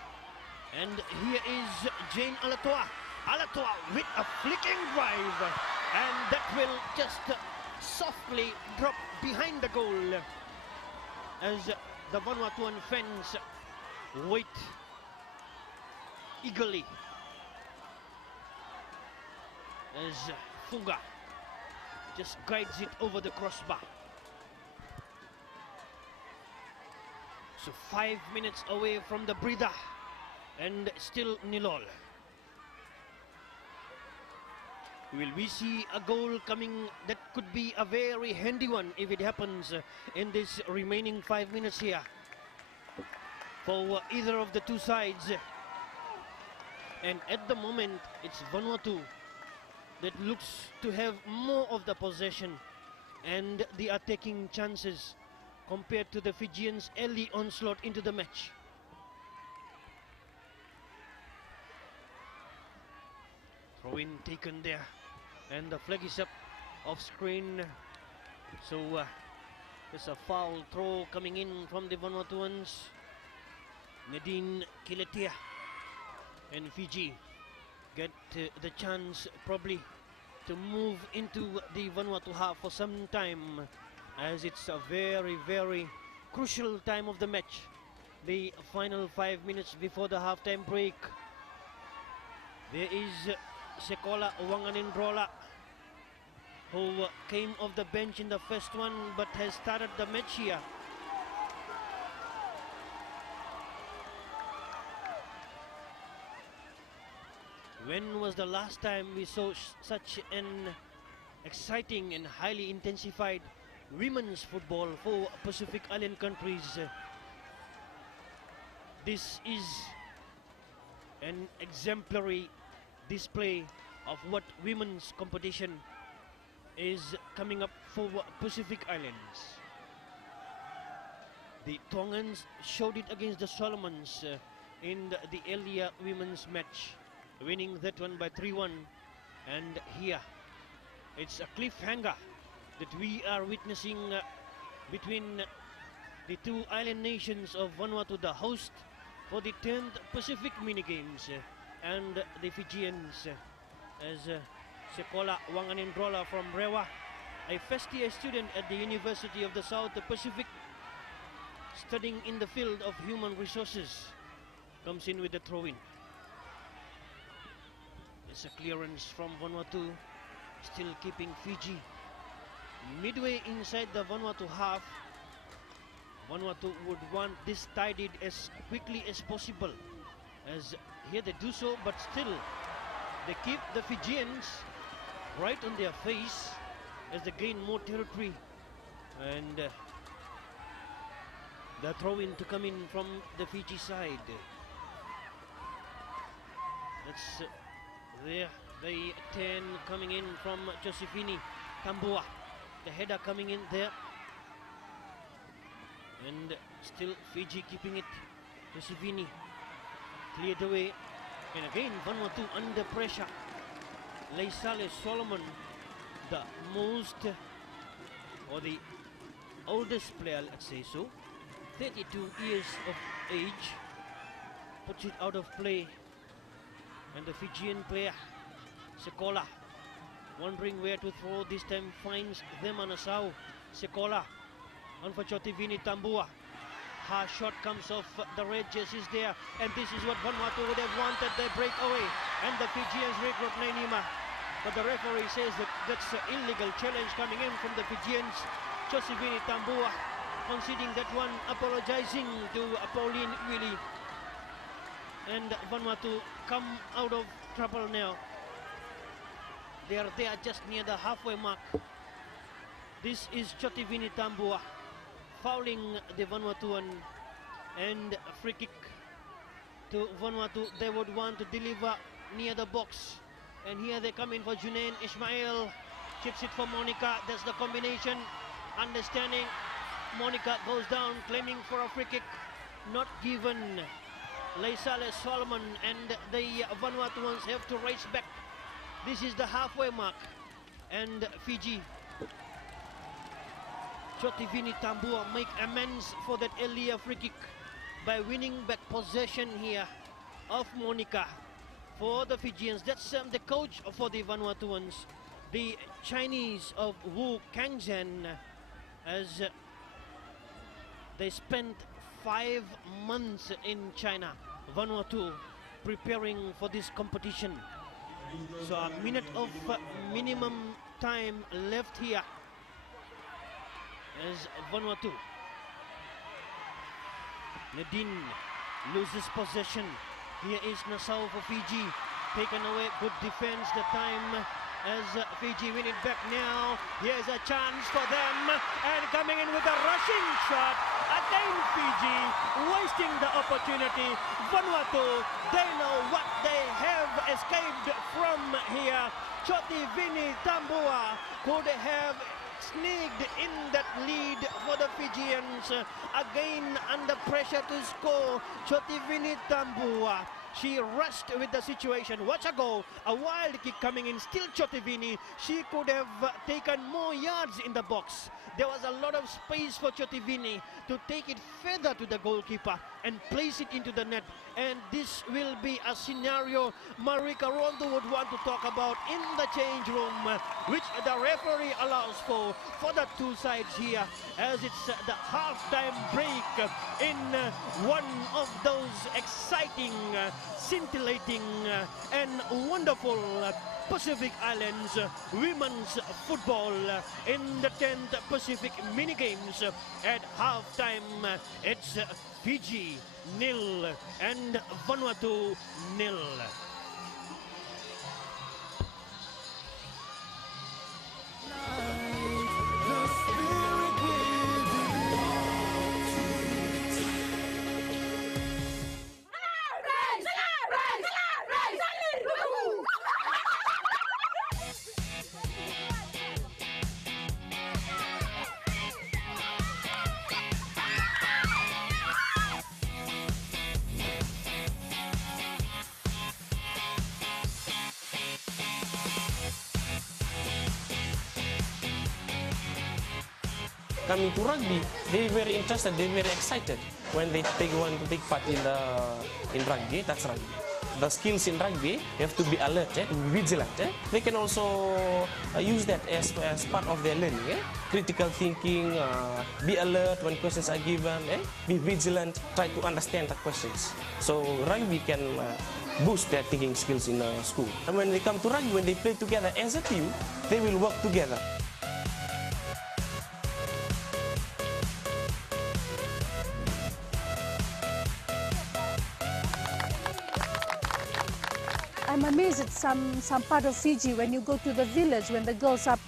And here is Jane Alatoa. Alatoa with a flicking drive. And that will just softly drop behind the goal. As the Vanuatuan fans wait eagerly. As Funga just guides it over the crossbar. So 5 minutes away from the breather and still nil-all. Will we see a goal coming that could be a very handy one if it happens in this remaining 5 minutes here for either of the two sides? And at the moment it's Vanuatu that looks to have more of the possession and the attacking chances compared to the Fijians' early onslaught into the match. Throw in taken there, and the flag is up off screen. So there's a foul throw coming in from the Vanuatuans. Nadine Kiletia and Fiji get the chance probably to move into the Vanuatu half for some time, as it's a very, very crucial time of the match. The final 5 minutes before the halftime break. There is Sekolah Wanganindrola, who came off the bench in the first one but has started the match here. When was the last time we saw such an exciting and highly intensified women's football for Pacific Island countries? This is an exemplary display of what women's competition is coming up for Pacific Islands. The Tongans showed it against the Solomons in the earlier women's match, winning that one by 3-1. And here it's a cliffhanger that we are witnessing between the two island nations of Vanuatu, the host for the 10th Pacific mini games, and the Fijians, as Sekolah Wanganindrola from Rewa, a first year student at the University of the South Pacific, studying in the field of human resources, comes in with the throw-in. It's a clearance from Vanuatu, still keeping Fiji midway inside the Vanuatu half. Vanuatu would want this tidied as quickly as possible, as here they do so, but still they keep the Fijians right on their face as they gain more territory. And the throw-in to come in from the Fiji side. That's there, the 10 coming in from Josephine Tambua. The header coming in there. And still Fiji keeping it. Josephine cleared away. And again Vanuatu under pressure. Leisale Solomon, the most, or the oldest player, let's say so, 32 years of age, puts it out of play. And the Fijian player, Sekolah, wondering where to throw this time, finds them on a Asau. Sekolah on for Chotivini Tambua. Her shot comes off the red jerseys there, and this is what Vanuatu would have wanted, the breakaway, and the Fijians recruit Nainima. But the referee says that that's an illegal challenge coming in from the Fijians. Chotivini Tambua conceding that one, apologizing to Pauline Willie. And Vanuatu come out of trouble now. They are there just near the halfway mark. This is Chotivini Tambua fouling the Vanuatuan, and a free kick to Vanuatu. They would want to deliver near the box, and here they come in for Junain Ismail. chips it for Monica. That's the combination. Understanding. Monica goes down, claiming for a free kick. Not given. Leisale Solomon and the Vanuatuans have to race back. This is the halfway mark. And Fiji, Chotivini Tambua make amends for that earlier free kick by winning back possession here of Monica for the Fijians. That's the coach for the Vanuatuans, the Chinese of Wu Kangzhen, as they spent 5 months in China, Vanuatu, preparing for this competition. So a minute of minimum time left here as Vanuatu. Nadine loses possession. Here is Nassau for Fiji. Taken away, good defense the time as Fiji win it back now. Here's a chance for them, and coming in with a rushing shot. Again Fiji wasting the opportunity. Vanuatu, they know what they have escaped from here. Chotivini Tambua could have sneaked in that lead for the Fijians. Again under pressure to score. Chotivini Tambua, she rushed with the situation. Watch a goal, a wild kick coming in, still Chotivini. She could have taken more yards in the box. There was a lot of space for Chotivini to take it further to the goalkeeper and place it into the net. And this will be a scenario Marika Rondo would want to talk about in the change room, which the referee allows for the two sides here, as it's the halftime break in one of those exciting, scintillating and wonderful Pacific Islands women's football in the 10th Pacific mini games. At halftime, it's Fiji 0 and Vanuatu 0. Coming to rugby, they're very interested, they're very excited when they want to take part in rugby. That's rugby. The skills in rugby, you have to be alert, vigilant. They can also use that as part of their learning. Critical thinking, be alert when questions are given, be vigilant, try to understand the questions. So rugby can boost their thinking skills in school. And when they come to rugby, when they play together as a team, they will work together. I'm amazed at some part of Fiji. When you go to the village, when the girls are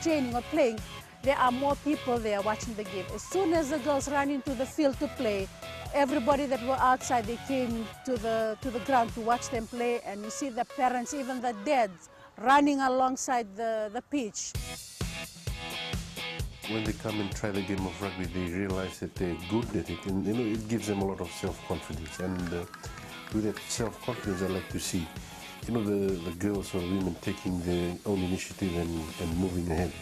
training or playing, there are more people there watching the game. As soon as the girls run into the field to play, everybody that were outside, they came to the ground to watch them play, and you see the parents, even the dads, running alongside the pitch. When they come and try the game of rugby, they realize that they're good at it, and it gives them a lot of self-confidence. And with that self-confidence, I like to see, the girls or women taking their own initiative and moving ahead.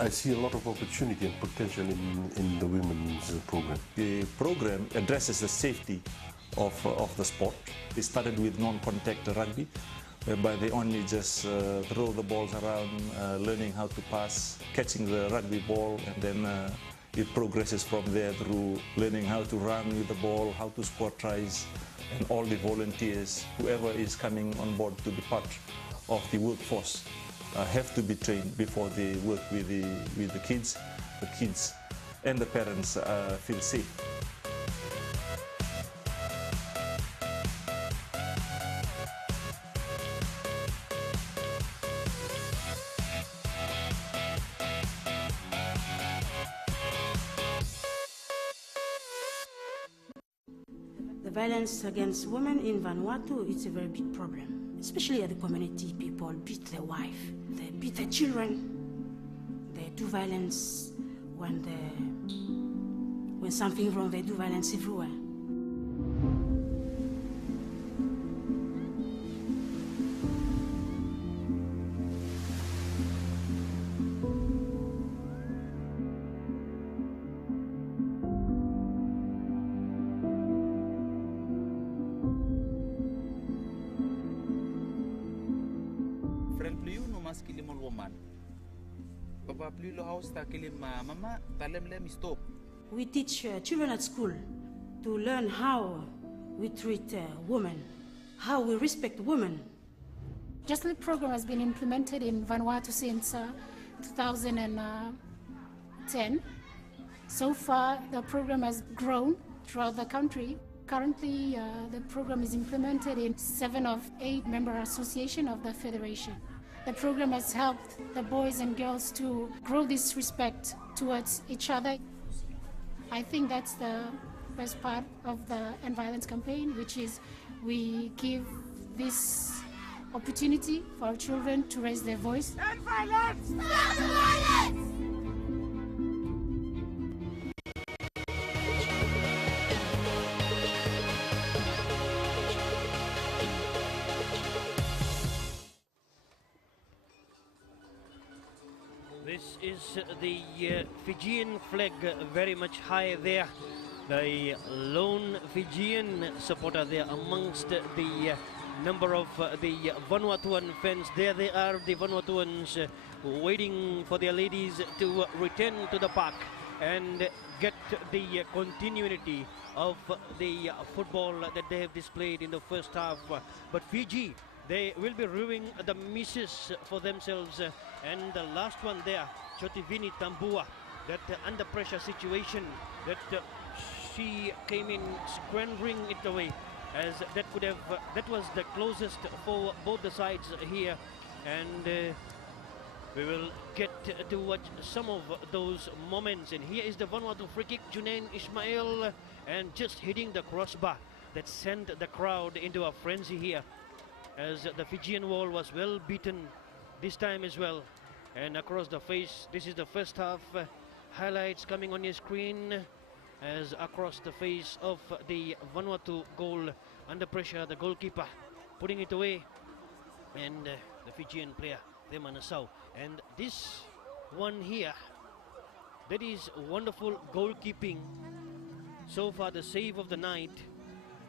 I see a lot of opportunity and potential in the women's program. The program addresses the safety of the sport. It started with non-contact rugby, whereby they only just throw the balls around, learning how to pass, catching the rugby ball, and then it progresses from there through learning how to run with the ball, how to score tries, and all the volunteers, whoever is coming on board to be part of the workforce, have to be trained before they work with the kids. The kids and the parents feel safe. The violence against women in Vanuatu, it's a very big problem, especially the community people beat their wife, they beat the children. They do violence when something wrong. They do violence everywhere. Mas kilim woman. Papa plus lo house ta kilim mama talem lem stop. We teach children at school to learn how we treat women, how we respect women. Just the program has been implemented in Vanuatu since 2010. So far, the program has grown throughout the country. Currently, the program is implemented in 7 of 8 member associations of the Federation. The program has helped the boys and girls to grow this respect towards each other. I think that's the best part of the End Violence campaign, which is we give this opportunity for our children to raise their voice. End violence! Stop the violence! This is the Fijian flag very much high there. The lone Fijian supporter there amongst the number of the Vanuatuan fans. There they are, the Vanuatuans waiting for their ladies to return to the park and get the continuity of the football that they have displayed in the first half. But Fiji, they will be ruining the misses for themselves. And the last one there, Chotivini Tambua, that under pressure situation, that she came in squandering it away, as that could have, that was the closest for both the sides here. And we will get to watch some of those moments. And here is the Vanuatu free kick, Junain Ismail, and just hitting the crossbar that sent the crowd into a frenzy here, as the Fijian wall was well beaten this time as well. And across the face, this is the first half highlights coming on your screen, as across the face of the Vanuatu goal, under pressure, the goalkeeper putting it away, and the Fijian player, Nassau. And this one here, that is wonderful goalkeeping. So far the save of the night,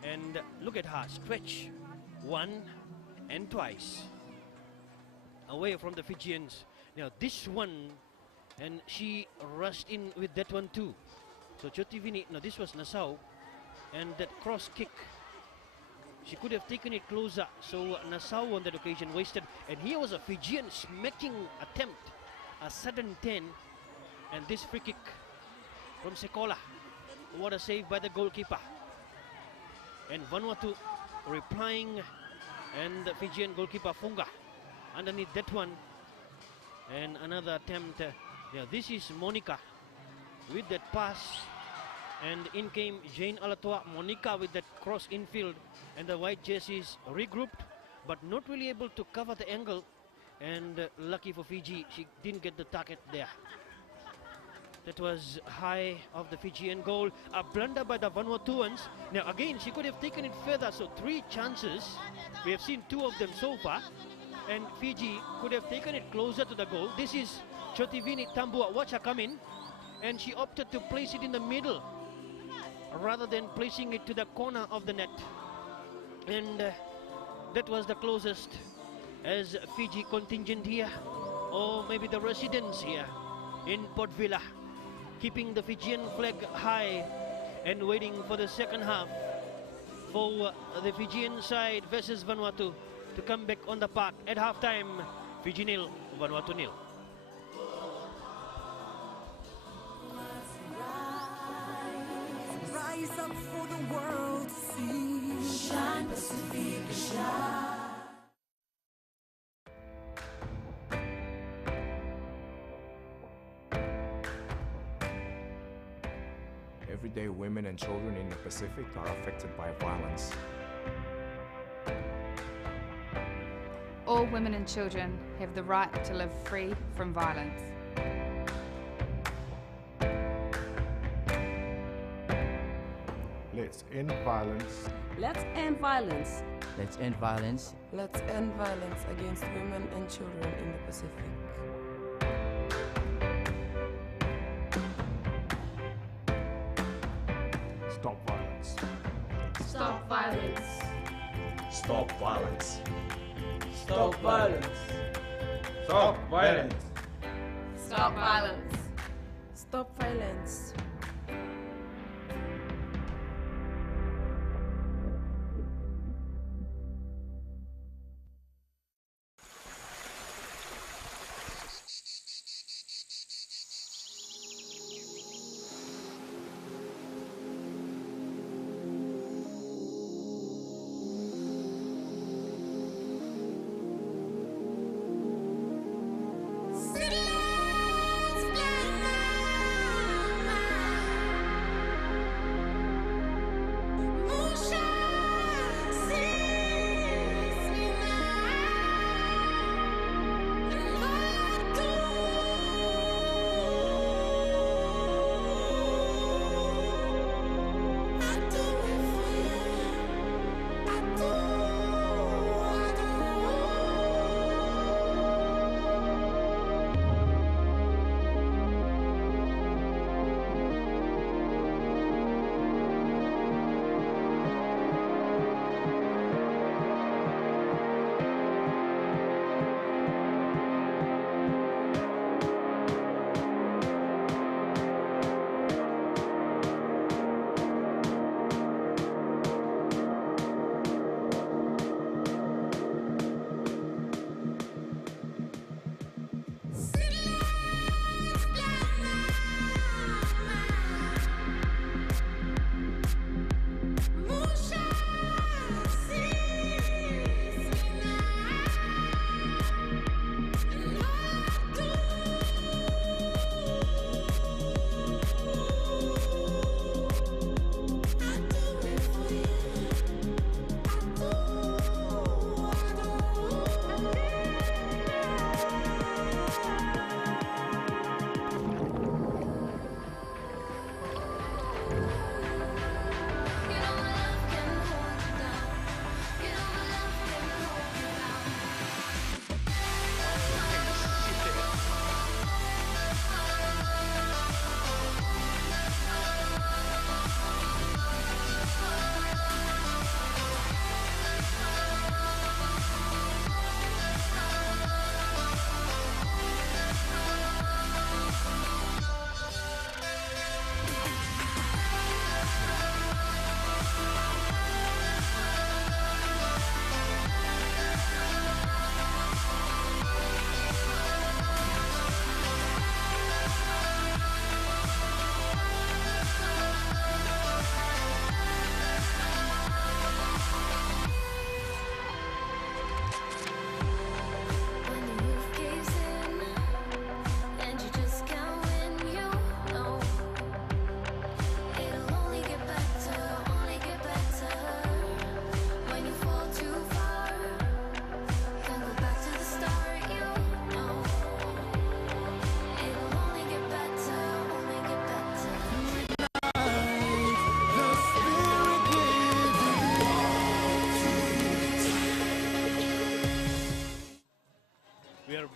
and look at her stretch, 1 and twice away from the Fijians. Now this one, and she rushed in with that one too. So Chotivini, no, this was Nassau, and that cross kick, she could have taken it closer. So Nassau on that occasion wasted, and here was a Fijian smacking attempt, a sudden 10, and this free kick from Sekola. What a save by the goalkeeper. And Vanuatu replying, and the Fijian goalkeeper Funga underneath that one, and another attempt. Yeah, this is Monica with that pass, and in came Jane Alatoa. Monica with that cross infield, and the white jerseys regrouped, but not really able to cover the angle, and lucky for Fiji, she didn't get the target there. That was high of the Fijian goal. A blunder by the Vanuatuans. Now again, she could have taken it further, so 3 chances. We have seen 2 of them so far, and Fiji could have taken it closer to the goal. This is Chotivini Tambua. Watch her come in, and she opted to place it in the middle rather than placing it to the corner of the net. And that was the closest, as Fiji contingent here, or maybe the residents here in Port Vila, keeping the Fijian flag high and waiting for the second half for the Fijian side versus Vanuatu to come back on the park. At halftime, Fiji nil, Vanuatu nil. Rise up for the world to see. Shine, Pacific, shine. Everyday women and children in the Pacific are affected by violence. All women and children have the right to live free from violence. Let's end violence. Let's end violence. Let's end violence. Let's end violence against women and children in the Pacific. Stop violence. Stop violence. Stop violence. Stop violence. Stop violence. Stop violence. Stop violence.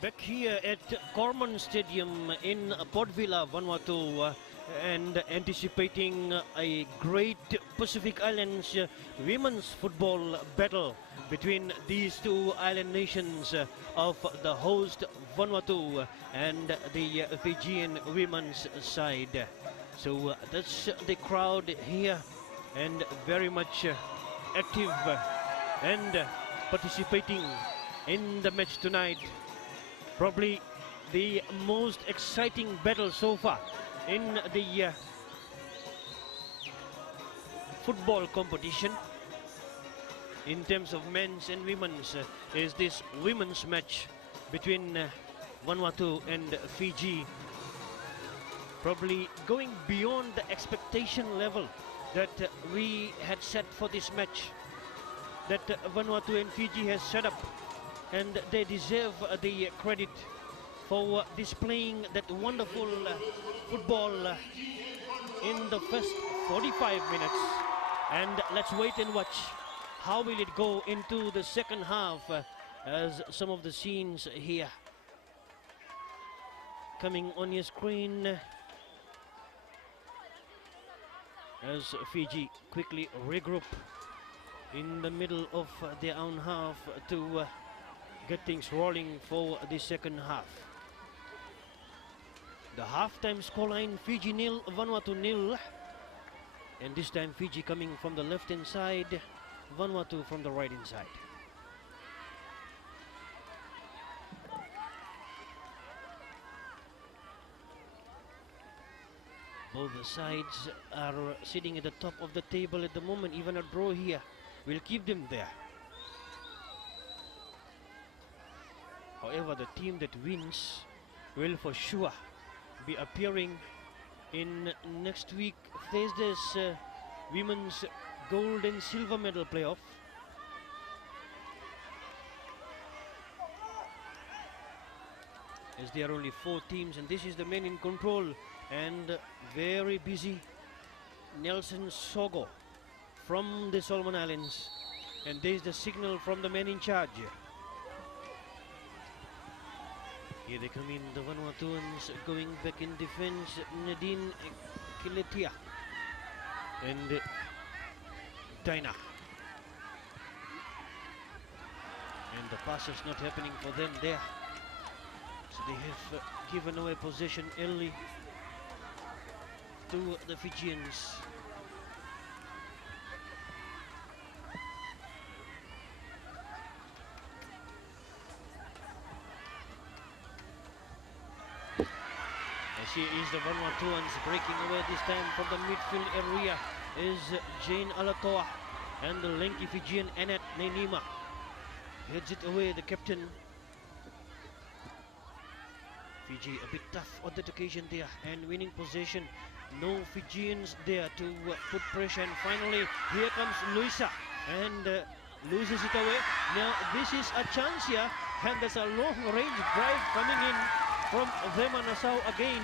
Back here at Corman Stadium in Port Vila, Vanuatu, and anticipating a great Pacific Islands women's football battle between these two island nations of the host Vanuatu and the Fijian women's side. So that's the crowd here, and very much active and participating in the match tonight. Probably the most exciting battle so far in the football competition in terms of men's and women's is this women's match between Vanuatu and Fiji. Probably going beyond the expectation level that we had set for this match, that Vanuatu and Fiji has set up and they deserve the credit for displaying that wonderful football in the first 45 minutes. And let's wait and watch how will it go into the second half, as some of the scenes here coming on your screen as Fiji quickly regroup in the middle of their own half to get things rolling for the second half. The halftime scoreline: Fiji 0, Vanuatu 0. And this time Fiji coming from the left hand side, Vanuatu from the right hand side. Both sides are sitting at the top of the table at the moment. Even a draw here will keep them there. However, the team that wins will for sure be appearing in next week Thursday's women's gold and silver medal playoff. As there are only 4 teams, and this is the men in control and very busy Nelson Sogo from the Solomon Islands, and there is the signal from the men in charge. Here they come in, the Vanuatuans going back in defense, Nadine Kiletia and Dinah. And the pass is not happening for them there. So they have given away possession early to the Fijians. As here is the Vanuatuans breaking away this time from the midfield area is Jane Alatoa, and the lanky Fijian Annette Nenima heads it away, the captain. Fiji a bit tough on that occasion there and winning possession. No Fijians there to put pressure, and finally here comes Luisa and loses it away. Now this is a chance here, and there's a long range drive coming in from Vema Nassau again.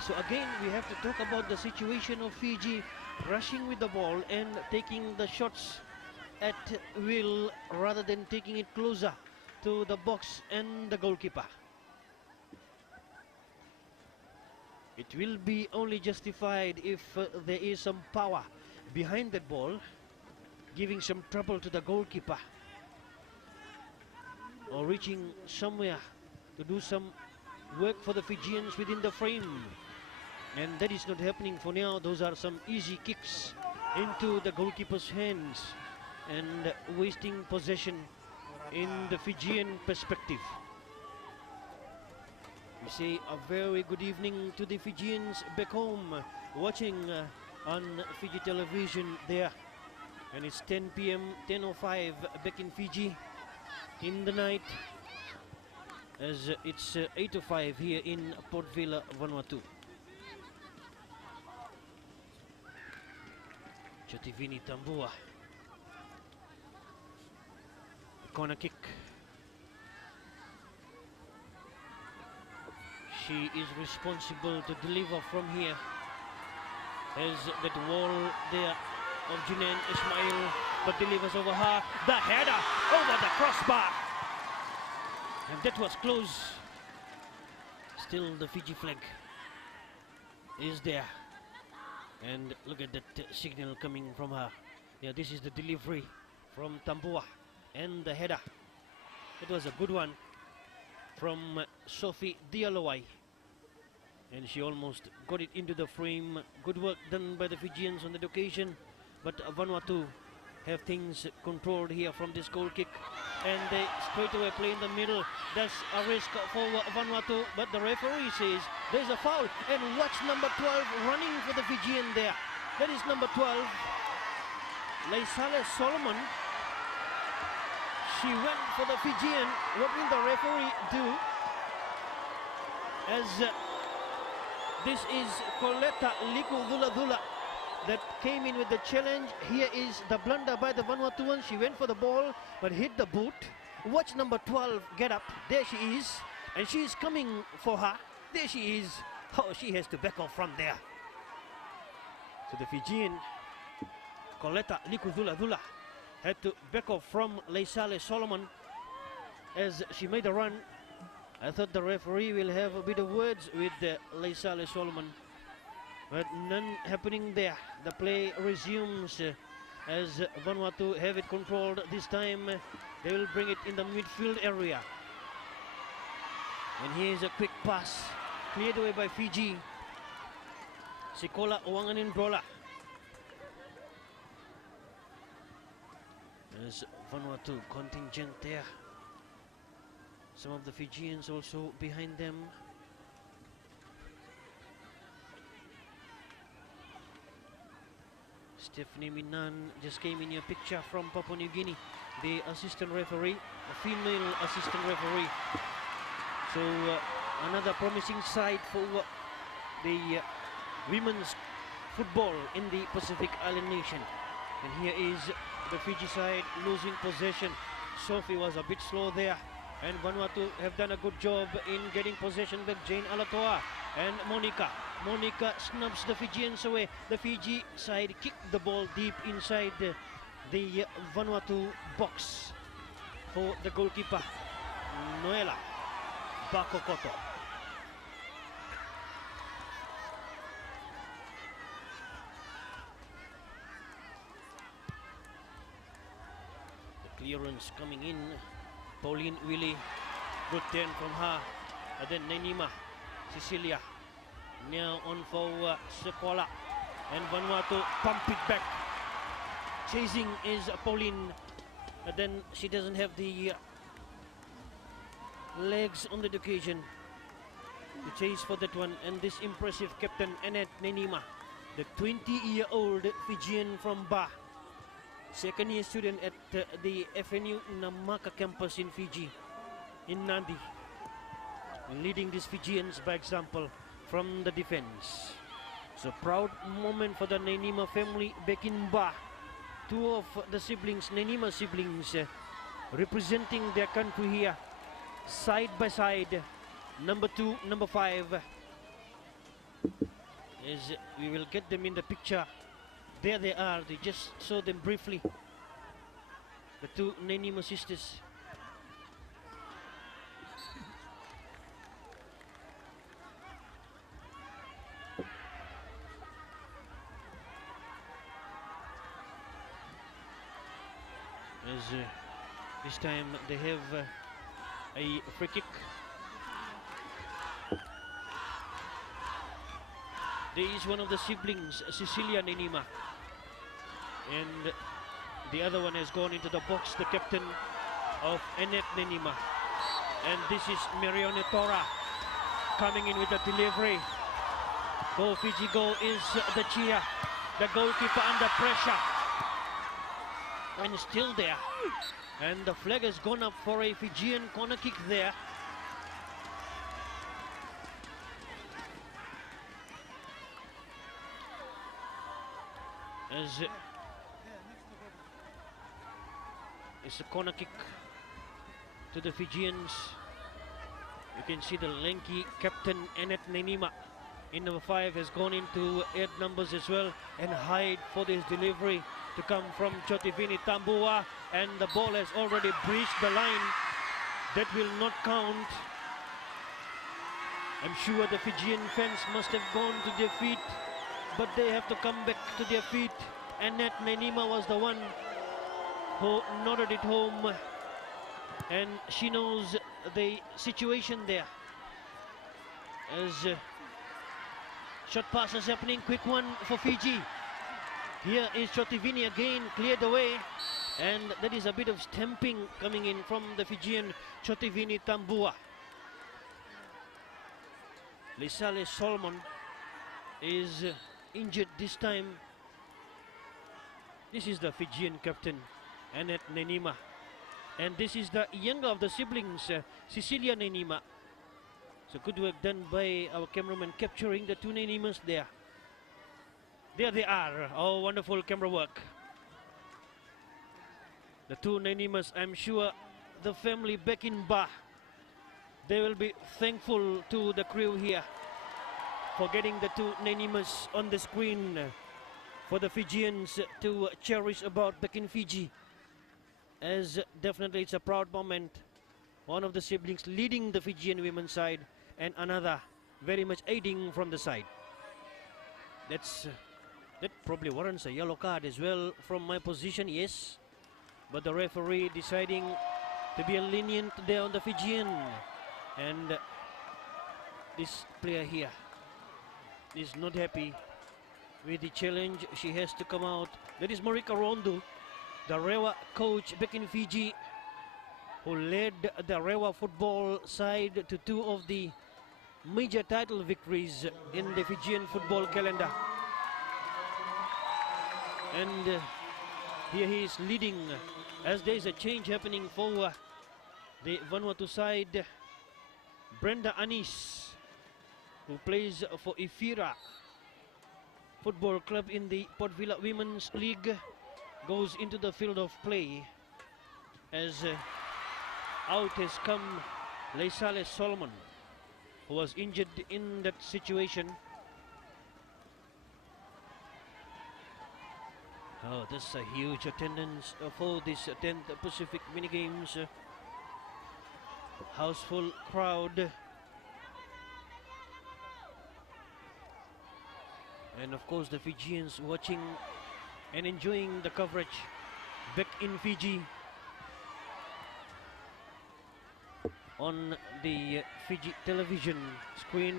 So again we have to talk about the situation of Fiji rushing with the ball and taking the shots at will rather than taking it closer to the box and the goalkeeper. It will be only justified if there is some power behind that ball, giving some trouble to the goalkeeper, or reaching somewhere to do some work for the Fijians within the frame. And that is not happening for now. Those are some easy kicks into the goalkeeper's hands and wasting possession in the Fijian perspective. We say a very good evening to the Fijians back home watching on Fiji television there. And it's 10 p.m., 10:05 back in Fiji in the night, as it's 8:05 here in Port Vila, Vanuatu. Chotivini Tambua. Corner kick. She is responsible to deliver from here, as that wall there of Junaid Ismail, but delivers over her. The header over the crossbar, and that was close. Still the Fiji flag is there, and look at that signal coming from her. Yeah, this is the delivery from Tambua, and the header. It was a good one from Sophie Dialowai, and she almost got it into the frame. Good work done by the Fijians on that occasion, but Vanuatu have things controlled here from this goal kick, and they straight away play in the middle. That's a risk for Vanuatu, but the referee says there's a foul, and watch number 12 running for the Fijian there. That is number 12, Laisale Solomon. She went for the Fijian. What will the referee do? As this is Coletta Liku that came in with the challenge. Here is the blunder by the Vanuatuan. She went for the ball but hit the boot. Watch number 12 get up. There she is. And she is coming for her. There she is. Oh, she has to back off from there. So the Fijian, Coletta Likudula had to back off from Leisale Solomon as she made a run. I thought the referee will have a bit of words with Leisale Solomon, but none happening there. The play resumes as Vanuatu have it controlled. This time they will bring it in the midfield area. And here's a quick pass, cleared away by Fiji. Sikola Wanganin Brola. There's Vanuatu contingent there. Some of the Fijians also behind them. Stephanie Minan just came in your picture from Papua New Guinea, the assistant referee, a female assistant referee. So another promising side for the women's football in the Pacific Island nation. And here is the Fiji side losing possession. Sophie was a bit slow there, and Vanuatu have done a good job in getting possession back. Jane Alatoa and Monica. Monica snubs the Fijians away. The Fiji side kicked the ball deep inside the Vanuatu box for the goalkeeper, Noela Bakokoto. The clearance coming in. Pauline Willie, good turn from her. And then Nenima, Cecilia. Now on for Sekola. And Vanuatu pump it back. Chasing is Pauline. And then she doesn't have the legs on the occasion to chase for that one. And this impressive captain, Annette Nenima, the 20-year-old Fijian from Ba. Second-year student at the FNU Namaka campus in Fiji, in Nadi. Leading these Fijians by example from the defense. So proud moment for the Nenima family back in Ba. Two of the siblings, Nenima siblings, representing their country here, side by side. Number 2, number 5. As we will get them in the picture. There they are, they just saw them briefly. The two Nenima sisters. As this time they have a free kick. There is one of the siblings, Cecilia Nenima. And the other one has gone into the box, the captain of Annette Nenima. And this is Marione Tora coming in with the delivery. Go Fiji, go is the cheer. The goalkeeper under pressure. And still there. And the flag has gone up for a Fijian corner kick there. As it's a corner kick to the Fijians. You can see the lanky captain Annette Nenima in number 5 has gone into 8 numbers as well and hide for this delivery to come from Chotivini Tambua, and the ball has already breached the line. That will not count. I'm sure the Fijian fans must have gone to their feet, but they have to come back to their feet. Annette Nenima was the one who nodded it home, and she knows the situation there. As shot pass is happening, quick one for Fiji. Here is Chotivini again, cleared away, and that is a bit of stamping coming in from the Fijian Chotivini Tambua. Lisale Solomon is injured this time. This is the Fijian captain, Annette Nenima. And this is the younger of the siblings, Cecilia Nenima. So good work done by our cameraman capturing the two Nenimas there. There they are. Oh, wonderful camera work. The two Nenimas, I'm sure the family back in Ba. They will be thankful to the crew here for getting the two names on the screen for the Fijians to cherish about back in Fiji. As definitely it's a proud moment. One of the siblings leading the Fijian women's side and another very much aiding from the side. That probably warrants a yellow card as well from my position, yes. But the referee deciding to be lenient there on the Fijian. And this player here is not happy with the challenge. She has to come out. That is Marika Rondo, the Rewa coach back in Fiji, who led the Rewa football side to two of the major title victories in the Fijian football calendar. And here he is leading as there is a change happening for the Vanuatu side. Brenda Anis, who plays for Ifira Football Club in the Port Vila Women's League, goes into the field of play as out has come Leisale Solomon, who was injured in that situation. Oh, that's a huge attendance for this 10th Pacific minigames. House full crowd. And of course the Fijians watching and enjoying the coverage back in Fiji on the Fiji television screen.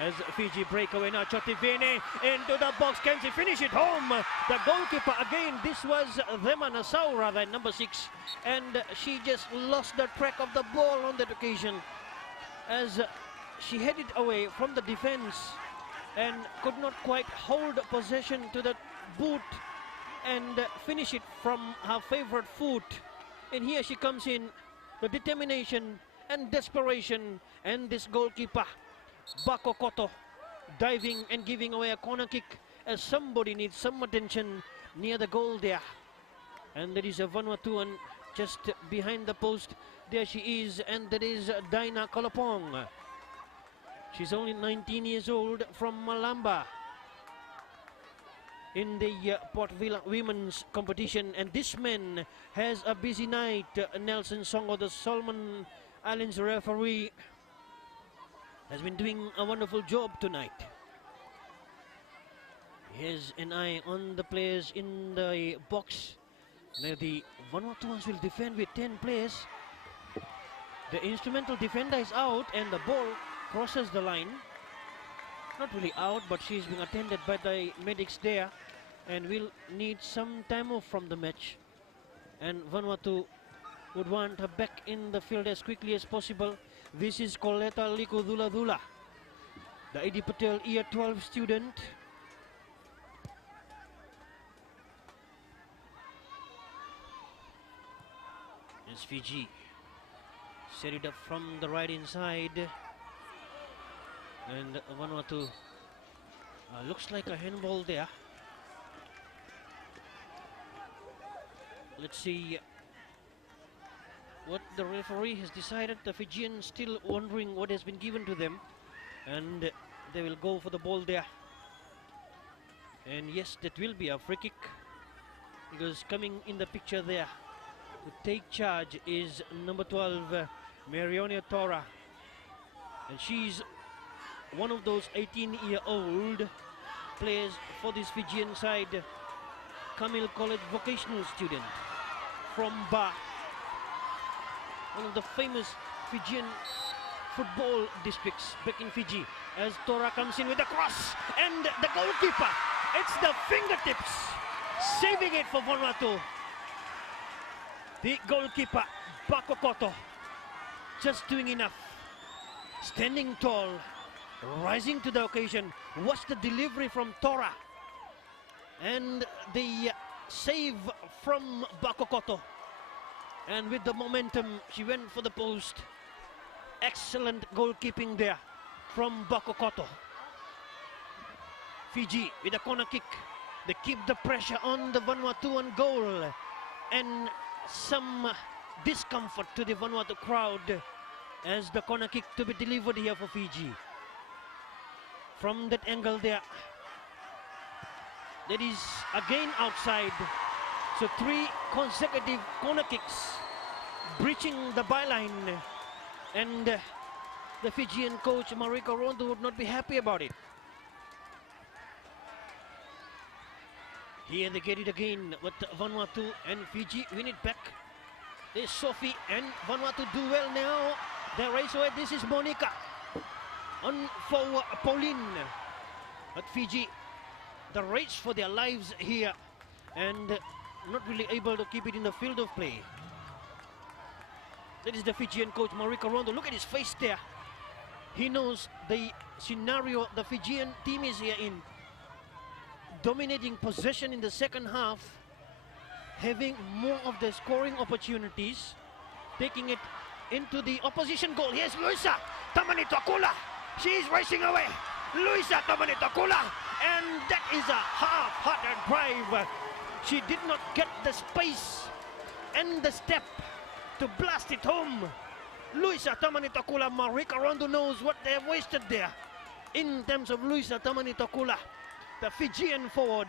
As Fiji breakaway now, Chotivene into the box. Can she finish it home? The goalkeeper again, this was Thema Nassau rather, number 6. And she just lost the track of the ball on that occasion as she headed away from the defense and could not quite hold possession to that boot and finish it from her favorite foot. And here she comes in, the determination and desperation, and this goalkeeper Bako Koto diving and giving away a corner kick as somebody needs some attention near the goal there. And there is a Vanuatuan just behind the post. There she is, and that is Dinah Kolopong. She's only 19 years old from Malamba in the Port Vila Women's competition. And this man has a busy night. Nelson Songo, the Solomon Islands referee, has been doing a wonderful job tonight. He has an eye on the players in the box. Now the Vanuatuans will defend with 10 players. The instrumental defender is out and the ball crosses the line. Not really out, but she's being attended by the medics there and will need some time off from the match. And Vanuatu would want her back in the field as quickly as possible. This is Coletta Liko Dula Dula, the Edi Patel Year 12 student. As Fiji set it up from the right inside. And Vanuatu looks like a handball there. Let's see what the referee has decided. The Fijians still wondering what has been given to them, and they will go for the ball there. And yes, that will be a free kick, because coming in the picture there to take charge is number 12, Marionia Tora, and she's one of those 18-year-old players for this Fijian side. Camille College vocational student from Ba, one of the famous Fijian football districts back in Fiji. As Tora comes in with a cross, and the goalkeeper, it's the fingertips, saving it for Vanuatu. The goalkeeper, Bako Koto, just doing enough, standing tall, rising to the occasion. Watch the delivery from Tora, and the save from Bako Koto. And with the momentum, she went for the post. Excellent goalkeeping there from Bako Koto. Fiji with a corner kick. They keep the pressure on the Vanuatuan goal. And some discomfort to the Vanuatu crowd as the corner kick to be delivered here for Fiji. From that angle there, that is again outside. So 3 consecutive corner kicks breaching the byline, and the Fijian coach Mariko Rondo would not be happy about it. Here they get it again, but Vanuatu and Fiji win it back. There's Sophie and Vanuatu do well now. They race away. This is Monica on for Pauline. But Fiji, the race for their lives here, and not really able to keep it in the field of play. That is the Fijian coach Mariko Rondo. Look at his face there. He knows the scenario the Fijian team is here in. Dominating possession in the second half, having more of the scoring opportunities, taking it into the opposition goal. Here's Luisa Tamanitokula. She is racing away. Luisa Tamanitokula, and that is a half-hearted drive. She did not get the space and the step to blast it home. Luisa Tamanitokula, Marika Rondo knows what they have wasted there. In terms of Luisa Tamanitokula, the Fijian forward.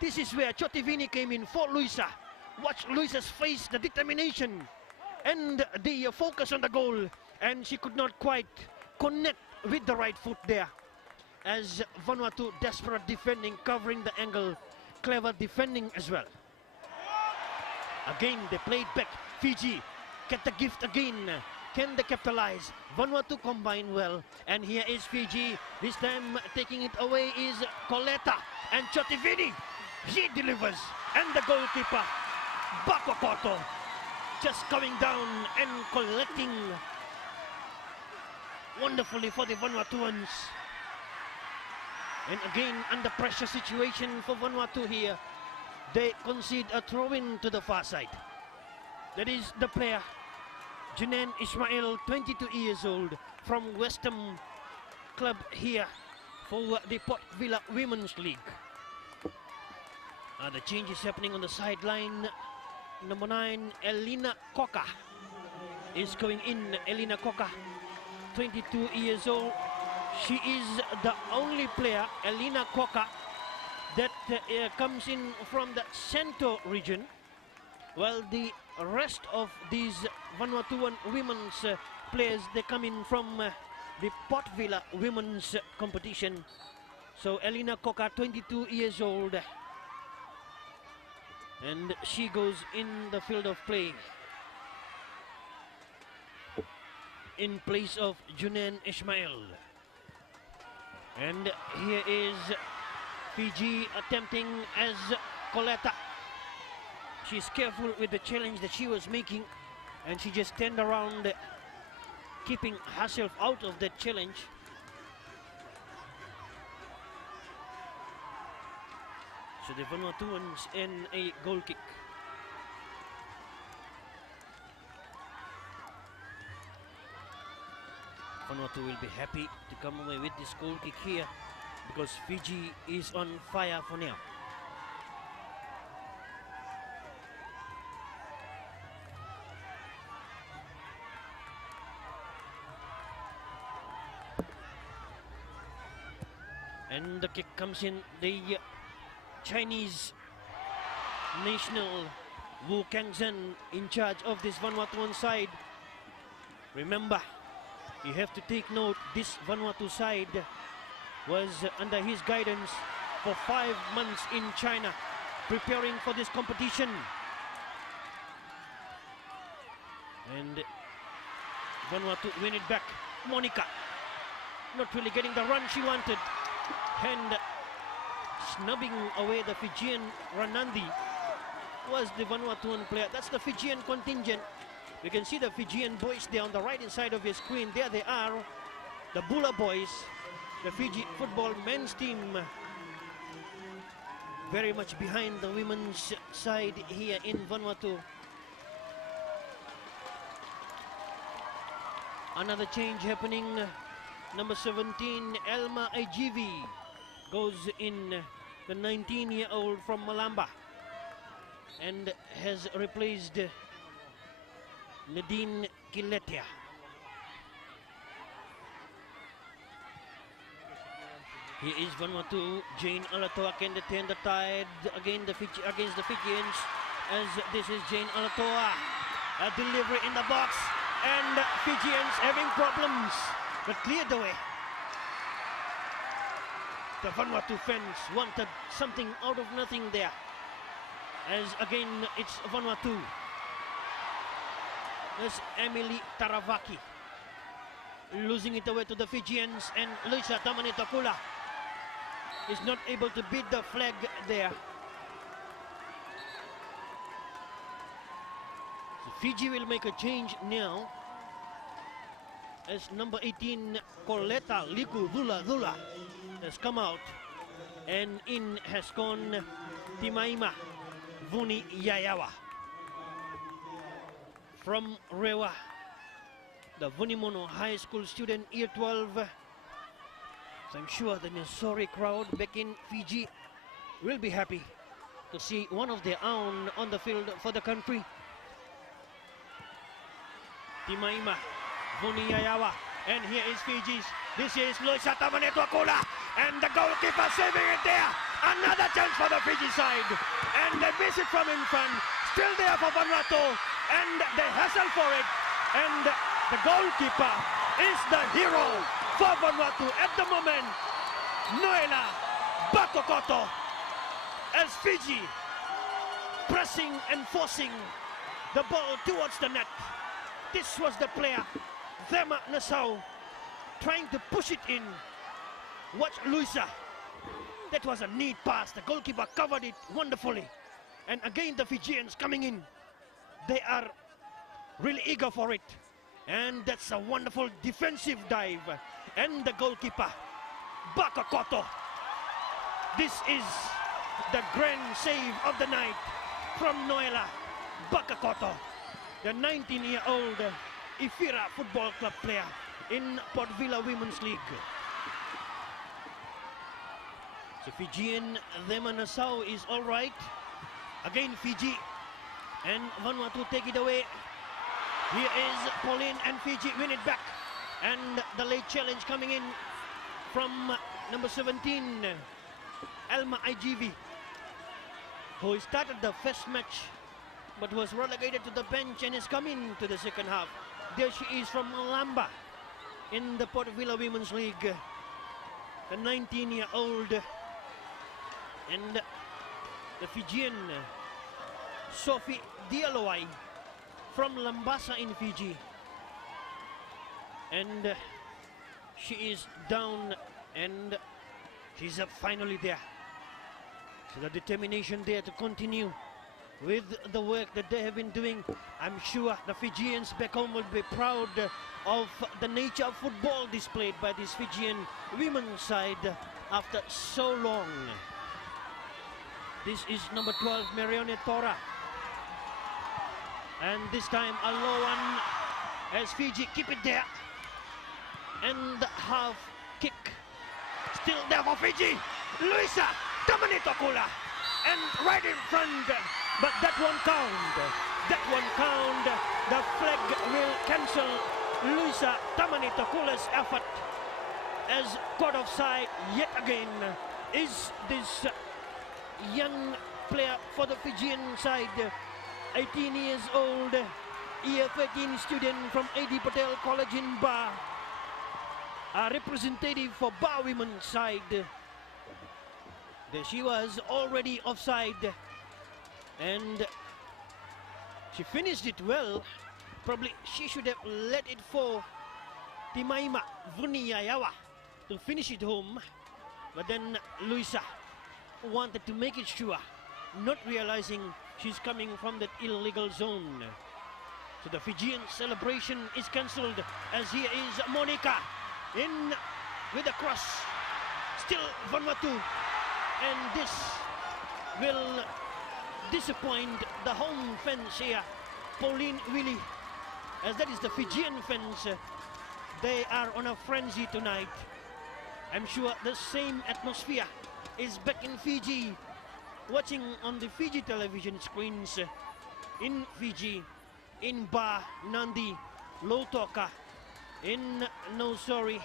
This is where Chotivini came in for Luisa. Watch Luisa's face, the determination and the focus on the goal. And she could not quite connect with the right foot there. As Vanuatu desperate defending, covering the angle. Clever defending as well. Again, they played back. Fiji get the gift again. Can they capitalize? Vanuatu combine well. And here is Fiji. This time taking it away is Coletta. And Chotivini, he delivers. And the goalkeeper, Bakokoto, just coming down and collecting wonderfully for the Vanuatuans. And again, under pressure situation for Vanuatu here. They concede a throw-in to the far side. That is the player, Junen Ismail, 22 years old, from Western Club here for the Port Vila Women's League. The change is happening on the sideline. Number 9, Elina Koka is going in. Elina Koka, 22 years old. She is the only player, Elina Koka, that comes in from the Centro region, while the rest of these Vanuatuan women's players, they come in from the Port Vila women's competition. So Elina Koka, 22 years old, and she goes in the field of play in place of Junen Ismail. And here is Fiji attempting as Coletta. She's careful with the challenge that she was making, and she just turned around, keeping herself out of that challenge. So the Vanuatuans in a goal kick. Vanuatu will be happy to come away with this goal kick here, because Fiji is on fire for now. And the kick comes in. The Chinese national Wu Kangzhen in charge of this Vanuatuan side. Remember, you have to take note, this Vanuatu side was under his guidance for 5 months in China, preparing for this competition. And Vanuatu win it back. Monica, not really getting the run she wanted, and snubbing away the Fijian Ranandi was the Vanuatuan player. That's the Fijian contingent. You can see the Fijian boys there on the right side of your screen. There they are, the Bula boys, the Fiji football men's team, very much behind the women's side here in Vanuatu. Another change happening. Number 17, Elma Ajivi, goes in, the 19-year-old from Malamba, and has replaced Nadine Kiletia. Here is Vanuatu. Jane Alatoa can turn the tide against the Fijians, as this is Jane Alatoa. A delivery in the box, and Fijians having problems, but cleared the way. The Vanuatu fans wanted something out of nothing there, as again it's Vanuatu. There's Emily Taravaki losing it away to the Fijians, and Luisa Tamanitakula is not able to beat the flag there. So Fiji will make a change now, as number 18 Coletta Liku Dula has come out, and in has gone Timaima Vuni Yayawa from Rewa, the Vunimono High School student, year 12. So I'm sure the Nisori crowd back in Fiji will be happy to see one of their own on the field for the country. Timaima Vuniyayawa, and here is Fiji's. This is Luisa Tamanetoakula, and the goalkeeper saving it there. Another chance for the Fiji side, and they miss it from in front. Still there for Vanuatu, and they hustle for it, and the goalkeeper is the hero for Vanuatu at the moment. Noela Batokoto, as Fiji pressing and forcing the ball towards the net. This was the player, Thema Nassau, trying to push it in. Watch Luisa. That was a neat pass. The goalkeeper covered it wonderfully. And again the Fijians coming in. They are really eager for it. And that's a wonderful defensive dive. And the goalkeeper, Bakakoto. This is the grand save of the night from Noela Bakakoto, the 19-year-old Ifira Football Club player in Port Vila Women's League. So Fijian Thema Nassau is all right. Again Fiji, and Vanuatu take it away. Here is Pauline, and Fiji win it back. And the late challenge coming in from number 17, Elma IGV, who started the first match but was relegated to the bench and is coming to the second half. There she is from Lamba in the Port Vila Women's League, the 19-year-old, and the Fijian Sophie Dialowai from Lambasa in Fiji. And she is down, and she's finally there. So the determination there to continue with the work that they have been doing. I'm sure the Fijians back home will be proud of the nature of football displayed by this Fijian women's side after so long. This is number 12, Marione Tora. And this time a low one as Fiji keep it there. And the half kick still there for Fiji. Luisa Tamanitokula, and right in front, but that won't count. That won't count. The flag will cancel Luisa Tamanitokula's effort, as caught offside yet again is this young player for the Fijian side, 18 years old, year 13 student from A.D. Patel College in Ba, a representative for Ba women's side. There she was, already offside, and she finished it well. Probably she should have let it for Timaima Vuniyayawa to finish it home, but then Luisa wanted to make it sure, not realizing she's coming from that illegal zone. So the Fijian celebration is cancelled, as here is Monica in with a cross. Still Vanuatu, and this will disappoint the home fans here, Pauline Willie, as that is the Fijian fans. They are on a frenzy tonight. I'm sure the same atmosphere is back in Fiji, watching on the Fiji television screens in Fiji. in Ba, Nandi, Lotoka, in Nosori,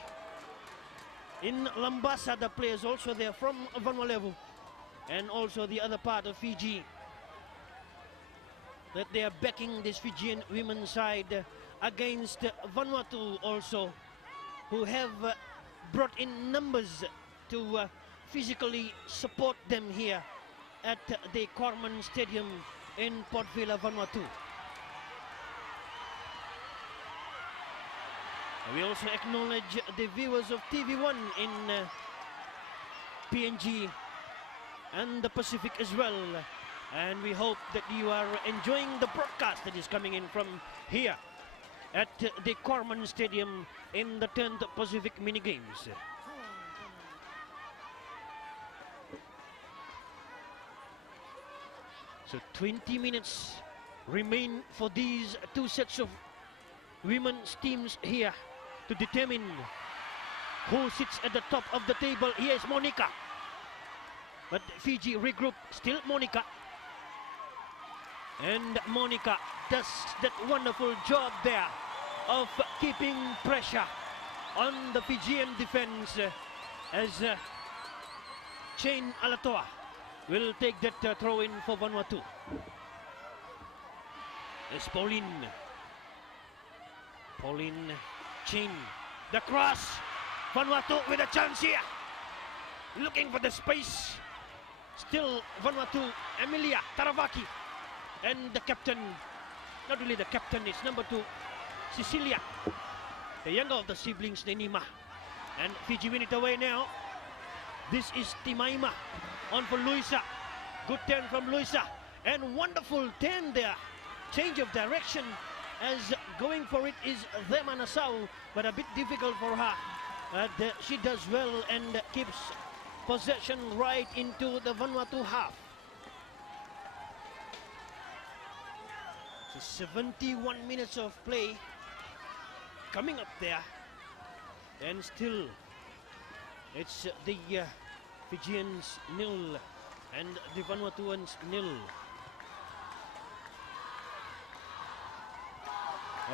in Lambasa, the players also there from Vanuatu, and also the other part of Fiji, that they are backing this Fijian women's side against Vanuatu also, who have brought in numbers to physically support them here at the Corman Stadium in Port Vila, Vanuatu. We also acknowledge the viewers of TV1 in PNG and the Pacific as well. And we hope that you are enjoying the broadcast that is coming in from here at the Corman Stadium in the 10th Pacific Mini Games. So 20 minutes remain for these two sets of women's teams here to determine who sits at the top of the table. Here is Monica. But Fiji regroup, still Monica. And Monica does that wonderful job there of keeping pressure on the Fijian defense as Chain Alatoa will take that throw-in for Vanuatu. It's Pauline. Pauline Chain. The cross. Vanuatu with a chance here. Looking for the space. Still Vanuatu, Emilia Taravaki. And the captain, not really the captain, it's number 2, Cecilia. The younger of the siblings, Nenima. And Fiji win it away now. This is Timaima on for Luisa. Good turn from Luisa. And wonderful turn there. Change of direction as going for it is Thema Nassau, but a bit difficult for her. She does well and keeps possession right into the Vanuatu half. So 71 minutes of play coming up there, and still it's the Fijians nil and the Vanuatuans nil.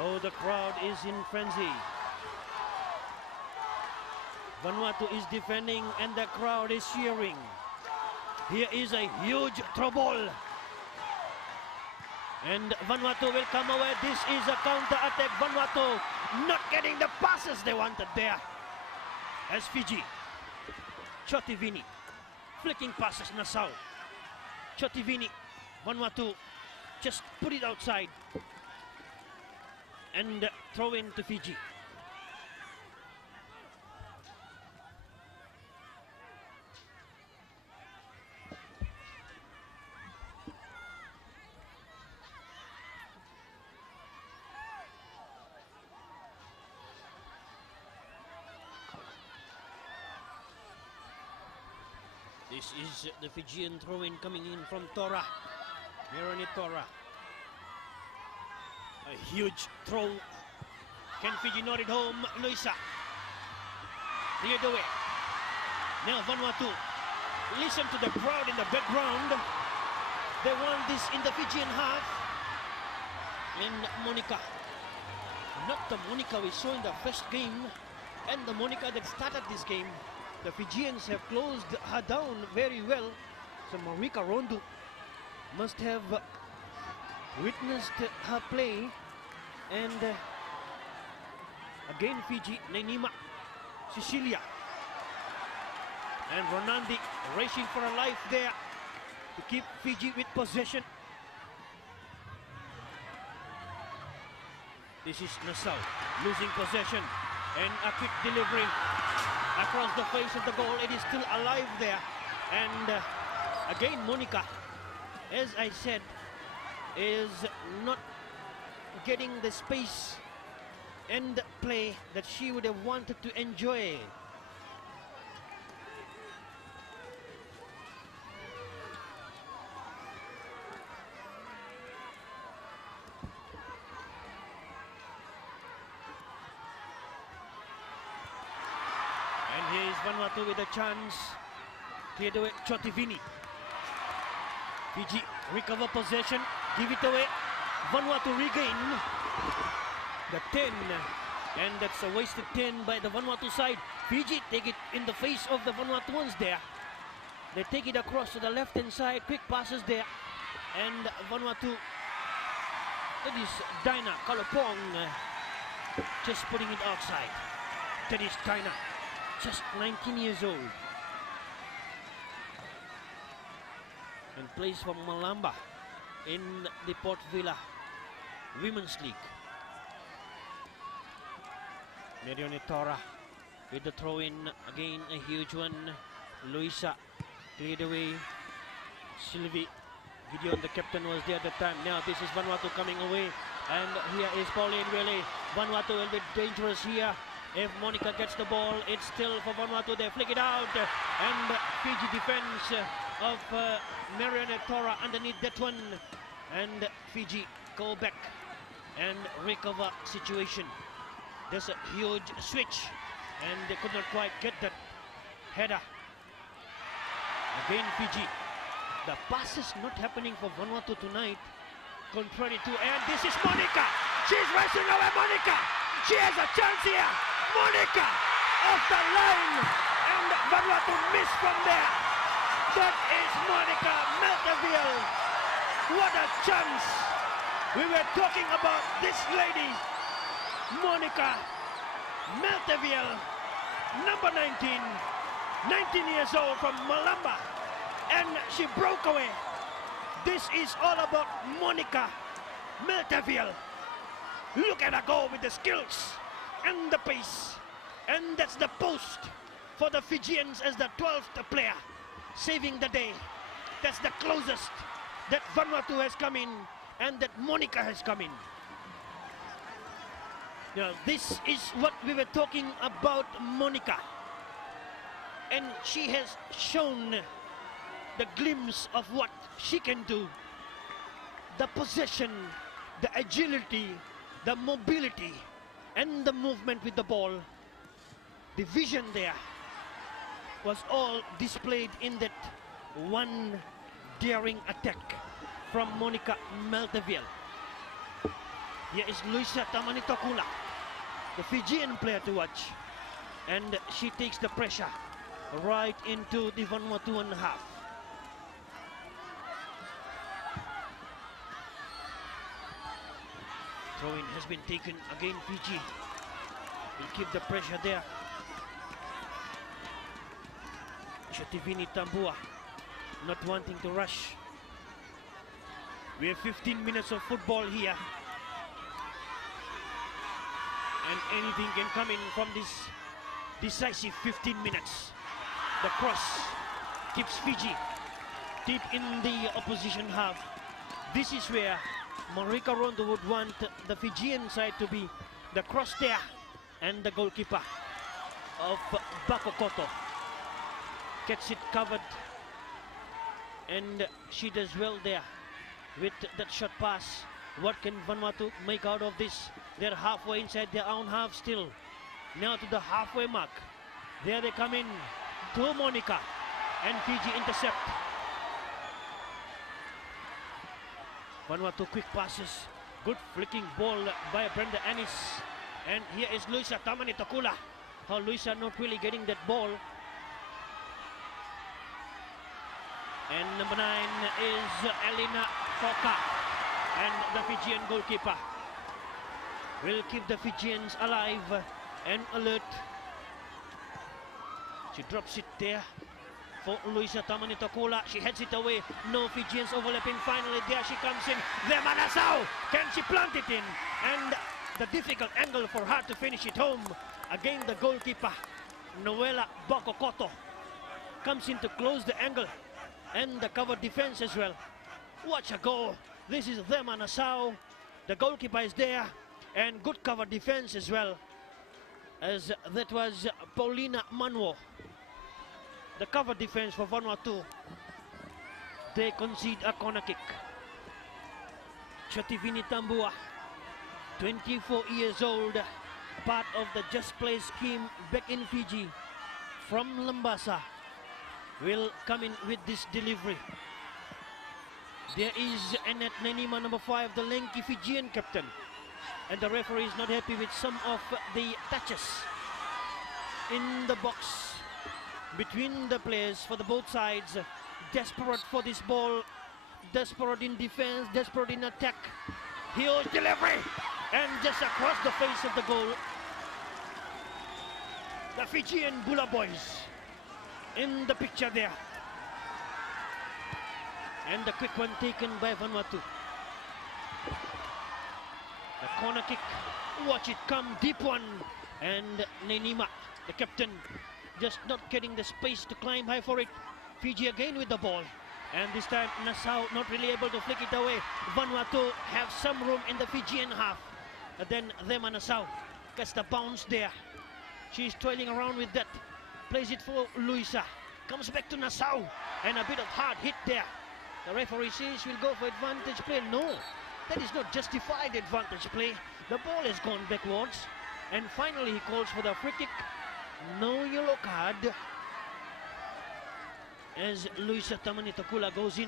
Oh, the crowd is in frenzy. Vanuatu is defending and the crowd is cheering. Here is a huge throw ball. And Vanuatu will come away. This is a counter-attack. Vanuatu not getting the passes they wanted there. As Fiji. Chotivini. Flicking passes Nassau. Chotivini. Vanuatu just put it outside. And throw in to Fiji. This is the Fijian throw-in coming in from Tora. Mirani Tora. A huge throw. Can Fiji knot it home? Luisa. The other way. Now Vanuatu. Listen to the crowd in the background. They want this in the Fijian half. And Monica. Not the Monica we saw in the first game. And the Monica that started this game. The Fijians have closed her down very well. So Marika Rondu must have witnessed her play. And again Fiji, Nenima, Cecilia. And Ronandi racing for her life there to keep Fiji with possession. This is Nassau losing possession. And a quick delivery across the face of the goal. It is still alive there. And again Monica, as I said, is not getting the space and play that she would have wanted to enjoy. And here is Vanuatu with a chance. Cleared away, Chotivini. Fiji recover possession, give it away. Vanuatu regain the 10, and that's a wasted 10 by the Vanuatu side. Fiji take it in the face of the Vanuatuans there. They take it across to the left-hand side, quick passes there, and Vanuatu, that is Dinah Kalopong, just putting it outside. That is Dinah, just 19 years old, and plays for Malamba in the Port Vila Women's League. Marionetora with the throw-in, again a huge one. Luisa cleared away. Sylvie Gideon, the captain, was there at the time. Now this is Vanuatu coming away, and here is Pauline Willie. Vanuatu will be dangerous here. If Monica gets the ball, it's still for Vanuatu. They flick it out, and Fiji defense of Marionetora underneath that one, and Fiji go back and recover situation. There's a huge switch, and they could not quite get that header. Again Fiji. The pass is not happening for Vanuatu tonight, contrary to, and this is Monica. She's racing away, Monica. She has a chance here. Monica off the line, and Vanuatu missed from there. That is Monica Melteville. What a chance. We were talking about this lady, Monica Melteville, number 19, 19 years old, from Malamba, and she broke away. This is all about Monica Melteville. Look at her go with the skills and the pace, and that's the post for the Fijians as the 12th player, saving the day. That's the closest that Vanuatu has come in, and that Monica has come in. Now, this is what we were talking about, Monica. And she has shown the glimpse of what she can do. The possession, the agility, the mobility, and the movement with the ball. The vision there was all displayed in that one daring attack from Monica Melteville. Here is Luisa Tamanitokula, the Fijian player to watch, and she takes the pressure right into the Vanuatuan half. Throw-in has been taken again. Fiji will keep the pressure there. Chativini Tambua not wanting to rush. We have 15 minutes of football here, and anything can come in from this decisive 15 minutes. The cross keeps Fiji deep in the opposition half. This is where Marika Rondo would want the Fijian side to be. The cross there, and the goalkeeper of Bakokoto gets it covered, and she does well there with that short pass. What can Vanuatu make out of this? They're halfway inside their own half still. Now to the halfway mark. There they come in to Monica, and Fiji intercept. Vanuatu quick passes. Good flicking ball by Brenda Ennis. And here is Luisa Tamanitokula. How Luisa not really getting that ball. And number 9 is Elena Foka. And the Fijian goalkeeper will keep the Fijians alive and alert. She drops it there for Luisa Tamanitokula. She heads it away. No Fijians overlapping. Finally, there she comes in. Vemanasau! Can she plant it in? And the difficult angle for her to finish it home. Again, the goalkeeper, Noela Bakokoto, comes in to close the angle. And the cover defense as well. Watch her go. This is Vemanasau. The goalkeeper is there. And good cover defense as well, as that was Paulina Manuo. The cover defense for Vanuatu. They concede a corner kick. Chativini Tambua, 24 years old, part of the Just Play scheme back in Fiji from Lambasa, will come in with this delivery. There is Annette Nenima, number 5, the lanky Fijian captain. And the referee is not happy with some of the touches in the box between the players for the both sides. Desperate for this ball, desperate in defense, desperate in attack. Huge delivery, and just across the face of the goal. The Fijian Bula boys in the picture there. And the quick one taken by Vanuatu. The corner kick, watch it come, deep one. And Nenima, the captain, just not getting the space to climb high for it. Fiji again with the ball. And this time Nassau not really able to flick it away. Vanuatu have some room in the Fijian half. And then them and Nassau gets the bounce there. She's toiling around with that. Plays it for Luisa. Comes back to Nassau. And a bit of hard hit there. The referee says we'll go for advantage play. No, that is not justified advantage play. The ball has gone backwards. And finally he calls for the free kick. No yellow card. As Luisa Tamanitakula goes in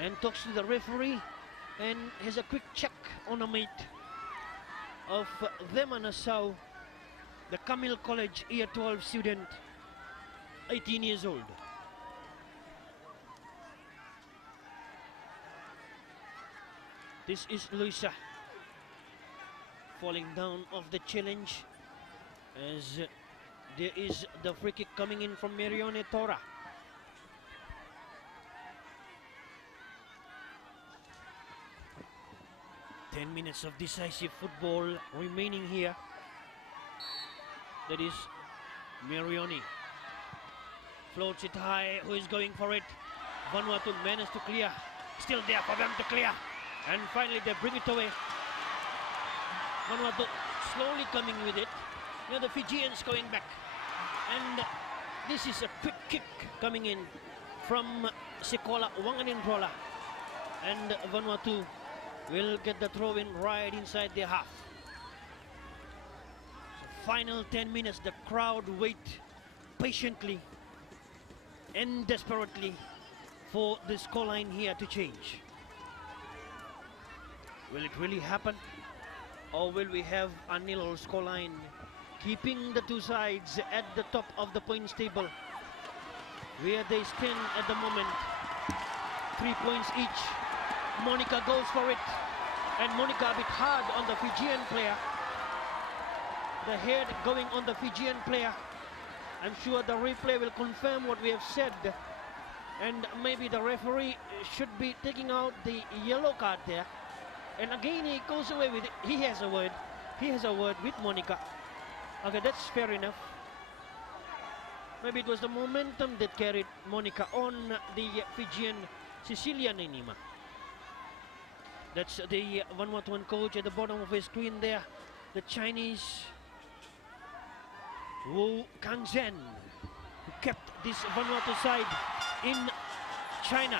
and talks to the referee and has a quick check on a mate of them and Nassau, the Camille College Year 12 student, 18 years old. This is Luisa falling down of the challenge as there is the free kick coming in from Merione Tora. Ten minutes of decisive football remaining here. That is Merione. Floats it high. Who is going for it? Vanuatu managed to clear. Still there for them to clear. And finally they bring it away. Vanuatu slowly coming with it. Now the Fijians going back. And this is a quick kick coming in from Sekolah Wanganindrola. And Vanuatu will get the throw in right inside their half. So final 10 minutes, the crowd wait patiently and desperately for the scoreline here to change. Will it really happen? Or will we have a nil scoreline, keeping the two sides at the top of the points table, where they stand at the moment, 3 points each. Monica goes for it, and Monica a bit hard on the Fijian player. The head going on the Fijian player. I'm sure the replay will confirm what we have said, and maybe the referee should be taking out the yellow card there. And again he goes away with it. He has a word with Monica. Okay, that's fair enough. Maybe it was the momentum that carried Monica on the Fijian Cecilia Nenima. That's the Vanuatuan coach at the bottom of his screen there. The Chinese Wu Kangzhen, who kept this Vanuatu side in China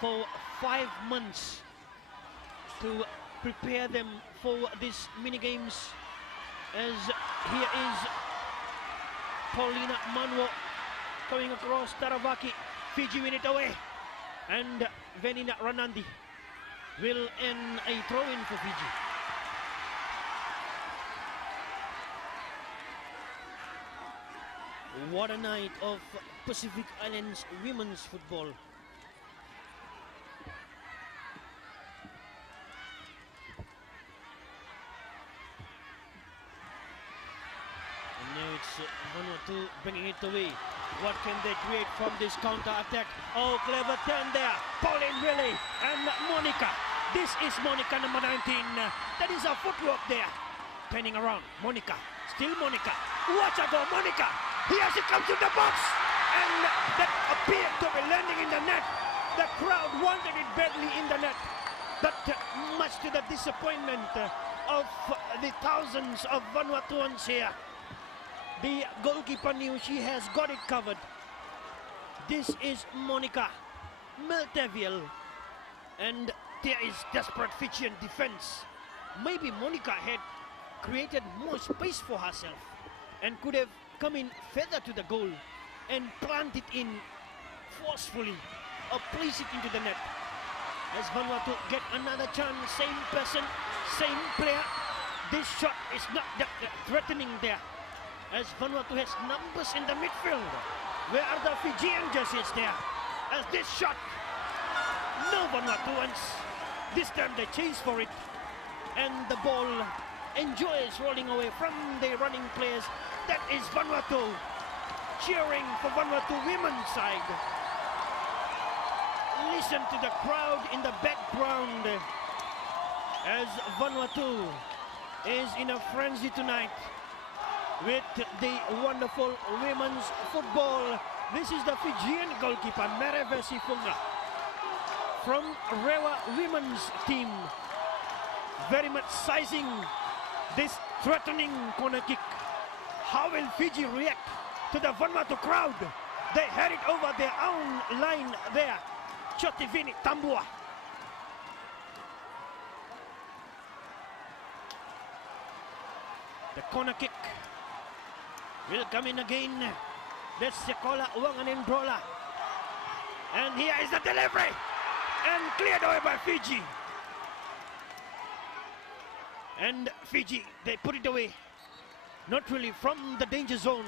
for 5 months to prepare them for these mini games. As here is Paulina Manuo coming across Taravaki. Fiji win it away, and Venina Ranandi will end a throw-in for Fiji. What a night of Pacific Islands women's football. And now it's Vanuatu bringing it away. What can they create from this counter-attack? Oh, clever turn there. Pauline Willie and Monica. This is Monica, number 19. That is her footwork there. Turning around. Monica. Still Monica. Watch her go, Monica. Here she comes to the box. And that appeared to be landing in the net. The crowd wanted it badly in the net. But much to the disappointment of the thousands of Vanuatuans here, the goalkeeper knew she has got it covered. This is Monica Melteviel. And there is desperate Fijian defense. Maybe Monica had created more space for herself and could have come in further to the goal and plant it in forcefully or place it into the net. As Vanuatu get another chance, same person, same player. This shot is not that threatening there. As Vanuatu has numbers in the midfield. Where are the Fijian jerseys there? As this shot, no Vanuatuans. This time they chase for it. And the ball enjoys rolling away from the running players. That is Vanuatu cheering for Vanuatu women's side. Listen to the crowd in the background as Vanuatu is in a frenzy tonight with the wonderful women's football. This is the Fijian goalkeeper, Merevesi Funga, from Rewa women's team. Very much sizing this threatening corner kick. How will Fiji react to the Vanuatu crowd? They had it over their own line there. Chotivini Tambua. The corner kick will come in again. That's Sekola Wanganembrola. And here is the delivery. And cleared away by Fiji. And Fiji, they put it away. Not really from the danger zone.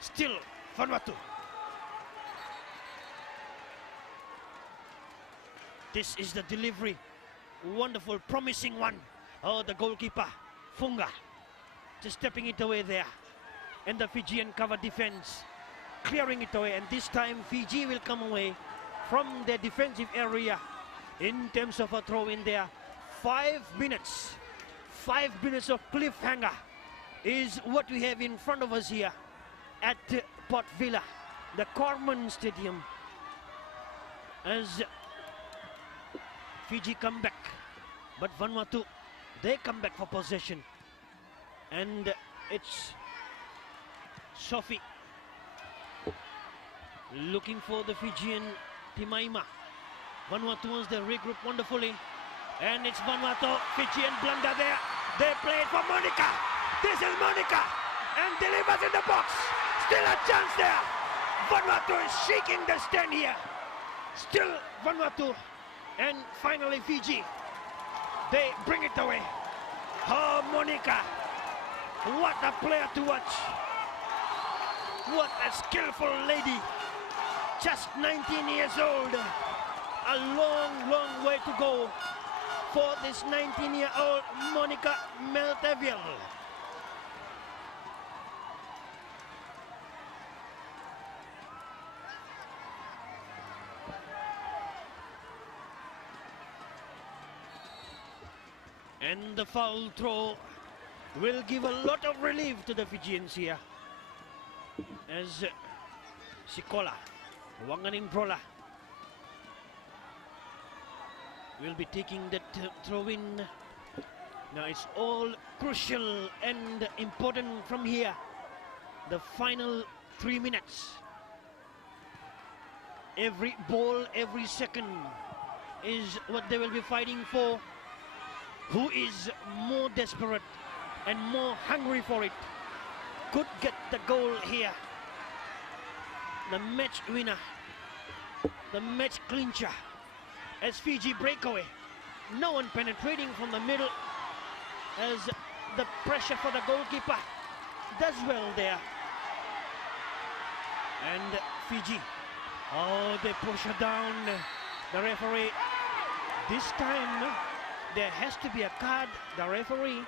Still Vanuatu. This is the delivery. Wonderful, promising one. Oh, the goalkeeper, Funga, just stepping it away there. And the Fijian cover defense, clearing it away. And this time, Fiji will come away from their defensive area in terms of a throw in there. 5 minutes. 5 minutes of cliffhanger is what we have in front of us here at Port Vila, the Corman Stadium. As Fiji come back, but Vanuatu, they come back for possession. And it's Sophie looking for the Fijian Timaima. Vanuatu wants to regroup wonderfully. And it's Vanuatu, Fijian blunder there. They play it for Monica. This is Monica. And delivers in the box. Still a chance there. Vanuatu is shaking the stand here. Still Vanuatu. And finally Fiji. They bring it away. Oh, Monica. What a player to watch. What a skillful lady. Just 19 years old. A long, long way to go for this 19-year-old Monica Melteville. And the foul throw will give a lot of relief to the Fijians here. As Sikola, Wanganembrola will be taking that throw-in. Now it's all crucial and important from here. The final 3 minutes. Every ball, every second is what they will be fighting for. Who is more desperate and more hungry for it could get the goal here. The match winner, the match clincher. As Fiji breakaway, no one penetrating from the middle, as the pressure for the goalkeeper does well there. And Fiji, oh, they push her down. The referee, this time there has to be a card. The referee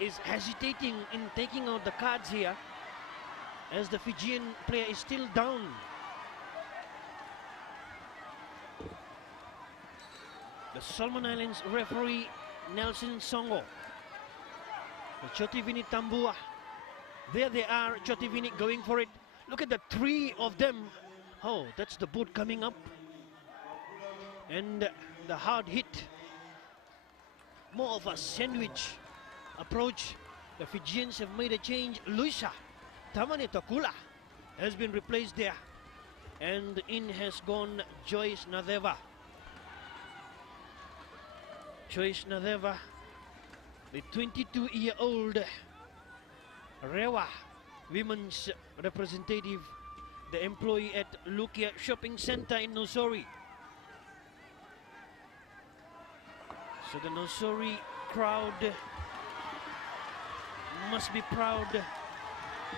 is hesitating in taking out the cards here, as the Fijian player is still down. The Solomon Islands referee Nelson Songo. The Chotivini Tambua. There they are, Chotivini going for it. Look at the 3 of them. Oh, that's the boot coming up. And the hard hit. More of a sandwich approach. The Fijians have made a change. Luisa Tamane Tokula has been replaced there. And in has gone Joyce Nadeva. Joyce Nadeva, the 22-year-old Rewa women's representative, the employee at Lukia Shopping Center in Nosori. So the Nosori crowd must be proud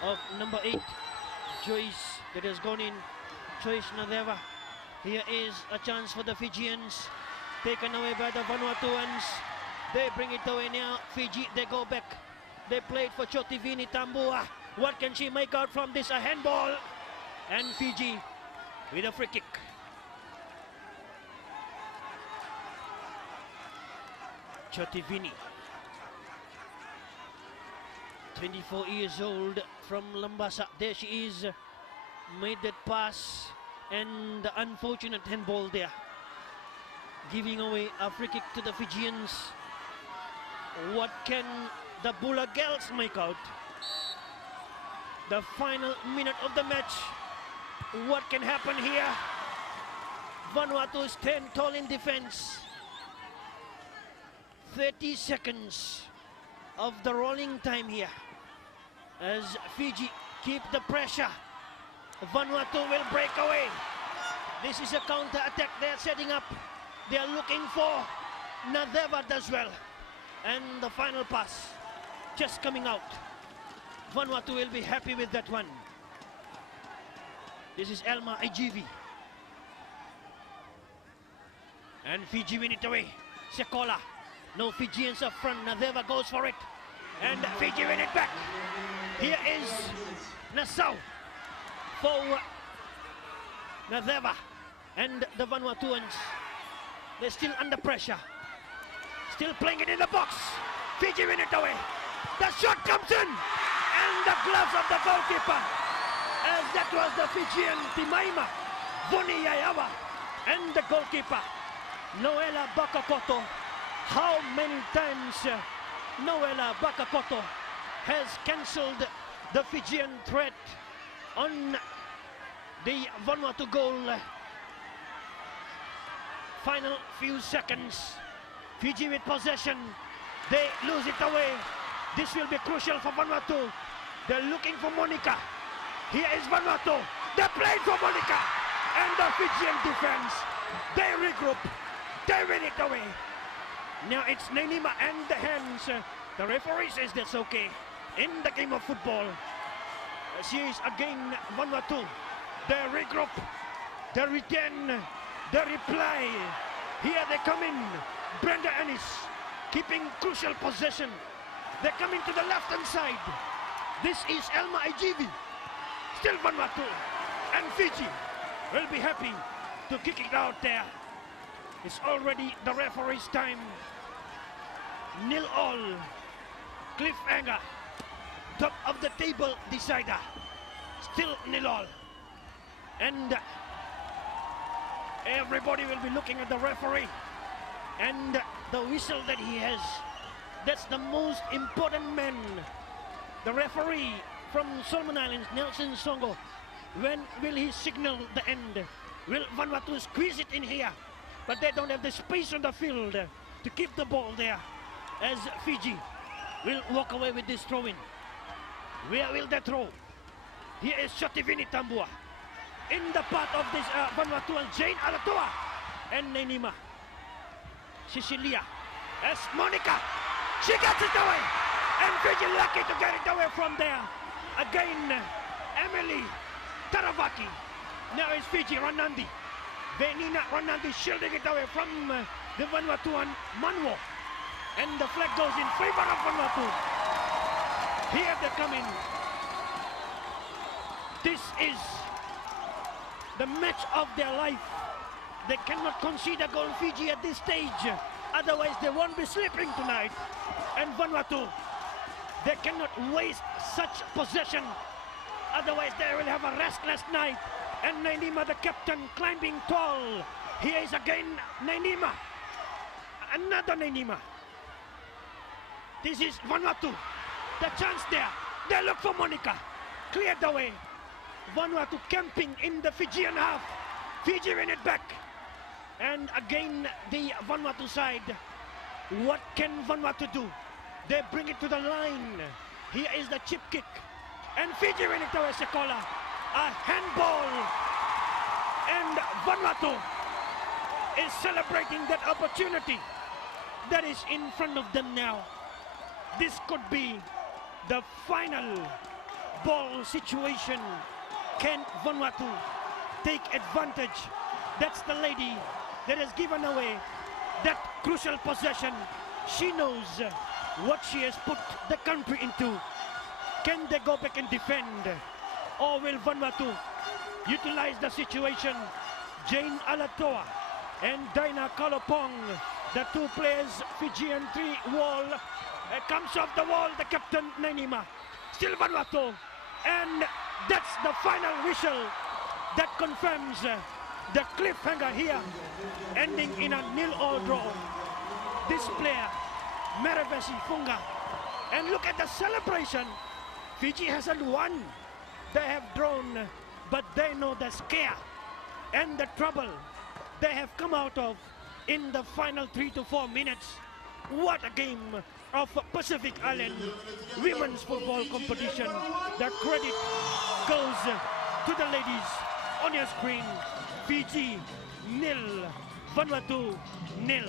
of number 8, Joyce, that has gone in. Joyce Nadeva. Here is a chance for the Fijians. Taken away by the Vanuatuans. They bring it away now. Fiji, they go back. They played for Chotivini Tambua. What can she make out from this? A handball. And Fiji with a free kick. Chotivini, 24 years old, from Lambasa. There she is. Made that pass. And the unfortunate handball there. Giving away a free kick to the Fijians. What can the Bula girls make out? The final minute of the match. What can happen here? Vanuatu is 10 tall in defense. 30 seconds of the rolling time here. As Fiji keep the pressure. Vanuatu will break away. This is a counter-attack they're setting up. They're looking for Nadeva as well. And the final pass just coming out. Vanuatu will be happy with that one. This is Elma Ijivi. And Fiji win it away. Sekola. No Fijians up front. Nadeva goes for it. And Fiji win it back. Here is Nassau for Nadeva. And the Vanuatuans, they're still under pressure. Still playing it in the box. Fiji win it away. The shot comes in. And the gloves of the goalkeeper. As that was the Fijian Timaima Vuni Yayawa. And the goalkeeper, Noela Bakakoto. How many times Noela Bakakoto has cancelled the Fijian threat on the Vanuatu goal. Final few seconds. Fiji with possession. They lose it away. This will be crucial for Vanuatu. They're looking for Monica. Here is Vanuatu. They played for Monica. And the Fijian defense. They regroup. They win it away. Now it's Nainima and the hands. The referee says that's okay. In the game of football. She is again Vanuatu. They regroup. They return. They reply. Here they come in. Brenda Ennis keeping crucial possession. They're coming to the left-hand side. This is Elma Ijivi. Still Vanuatu. And Fiji will be happy to kick it out there. It's already the referee's time. 0-0. Cliffhanger. Top of the table decider. Still 0-0. And everybody will be looking at the referee. And the whistle that he has. That's the most important man. The referee from Solomon Islands, Nelson Songo. When will he signal the end? Will Vanuatu squeeze it in here? But they don't have the space on the field to keep the ball there. As Fiji will walk away with this throw-in. Where will they throw? Here is Chotivini Tambua. In the path of this Vanuatuan, Jane Alatua. And Nainima. Cecilia. As Monica. She gets it away. And Fiji lucky to get it away from there. Again, Emily Taravaki. Now it's Fiji, Ranandi. Benina Ranandi shielding it away from the Vanuatuan Manwo. And the flag goes in favor of Vanuatu. Here they come in. This is the match of their life. They cannot concede a goal, Fiji, at this stage. Otherwise, they won't be sleeping tonight. And Vanuatu, they cannot waste such possession. Otherwise, they will have a restless night. And Nainima, the captain, climbing tall. Here is again Nainima. Another Nainima. This is Vanuatu. The chance there. They look for Monica. Cleared the way. Vanuatu camping in the Fijian half. Fiji win it back. And again, the Vanuatu side. What can Vanuatu do? They bring it to the line. Here is the chip kick. And Fiji win it away, Sekola. A handball. And Vanuatu is celebrating that opportunity. that is in front of them now. This could be the final ball situation. Can Vanuatu take advantage? That's the lady that has given away that crucial possession. She knows what she has put the country into. Can they go back and defend? Or will Vanuatu utilize the situation? Jane Alatoa and Dinah Kalopong, the two players, Fijian wall, comes off the wall, the captain Nainima. Still Vanuatu, and that's the final whistle that confirms the cliffhanger here, ending in a 0-0 draw. This player, Merevesi Funga, and look at the celebration. Fiji hasn't won, they have drawn, but they know the scare and the trouble they have come out of in the final 3 to 4 minutes. What a game of Pacific Island women's football competition. The credit goes to the ladies on your screen. Fiji 0, Vanuatu 0.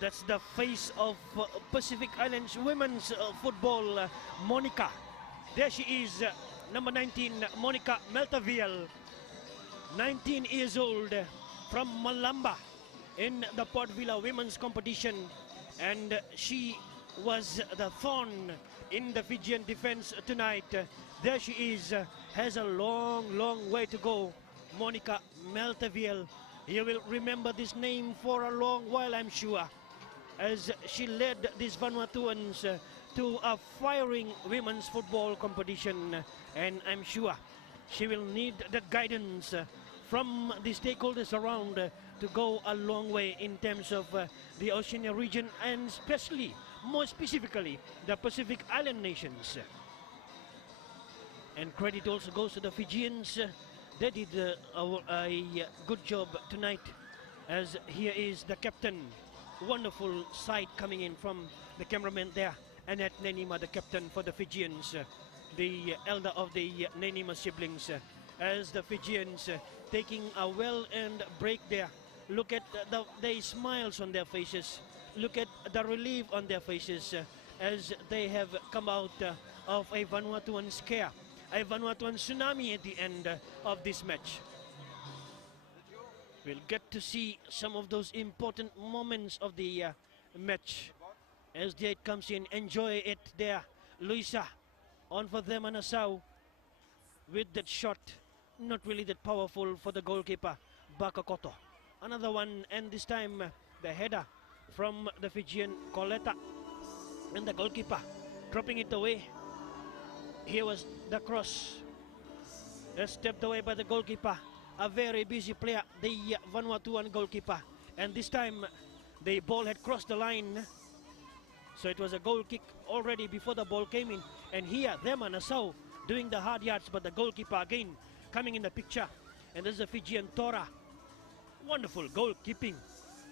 That's the face of Pacific Islands women's football, Monica. There she is, number 19, Monica Meltaviel, 19 years old, from Malamba in the Port Vila women's competition. And she was the thorn in the Fijian defense tonight. There she is, has a long, long way to go. Monica Meltaviel. You will remember this name for a long while, I'm sure, as she led these Vanuatuans to a firing women's football competition. And I'm sure she will need that guidance from the stakeholders around to go a long way in terms of the Oceania region, and especially, more specifically, the Pacific Island nations. And credit also goes to the Fijians. They did a good job tonight, as here is the captain. Wonderful sight coming in from the cameraman there. Annette Nainima, the captain for the Fijians, the elder of the Nainima siblings, as the Fijians taking a well-earned break there. Look at the smiles on their faces. Look at the relief on their faces as they have come out of a Vanuatuan scare, a Vanuatuan tsunami at the end of this match. We'll get to see some of those important moments of the match as the 8 comes in. Enjoy it there. Luisa on for them, Anasau with that shot. Not really that powerful for the goalkeeper, Bakakoto. Another one, and this time the header from the Fijian Coletta, and the goalkeeper dropping it away. Here was the cross. Stepped away by the goalkeeper. A very busy player, the Vanuatuan goalkeeper. And this time the ball had crossed the line. So it was a goal kick already before the ball came in. And here, them and Nassau doing the hard yards, but the goalkeeper again coming in the picture. And there's a Fijian Tora. Wonderful goalkeeping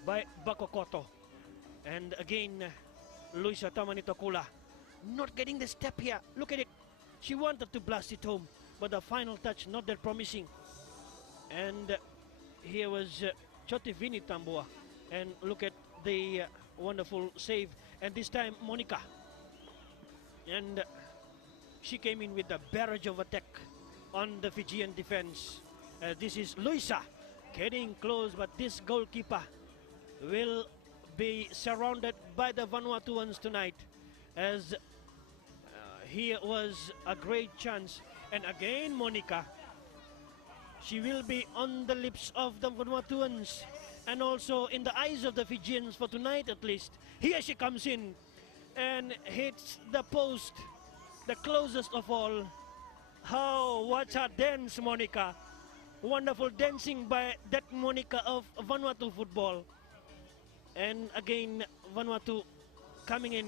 by Bakokoto. And again, Luisa Tamanitokula not getting the step here. Look at it. She wanted to blast it home, but the final touch not that promising. And here was Chotivini Tambua. And look at the wonderful save. And this time, Monica. And she came in with a barrage of attack on the Fijian defense. This is Luisa getting close, but this goalkeeper will be surrounded by the Vanuatuans tonight, as here was a great chance. And again, Monica, she will be on the lips of the Vanuatuans and also in the eyes of the Fijians for tonight at least. Here she comes in and hits the post, the closest of all. How, watch her dance, Monica. Wonderful dancing by that Monica of Vanuatu football. And again, Vanuatu coming in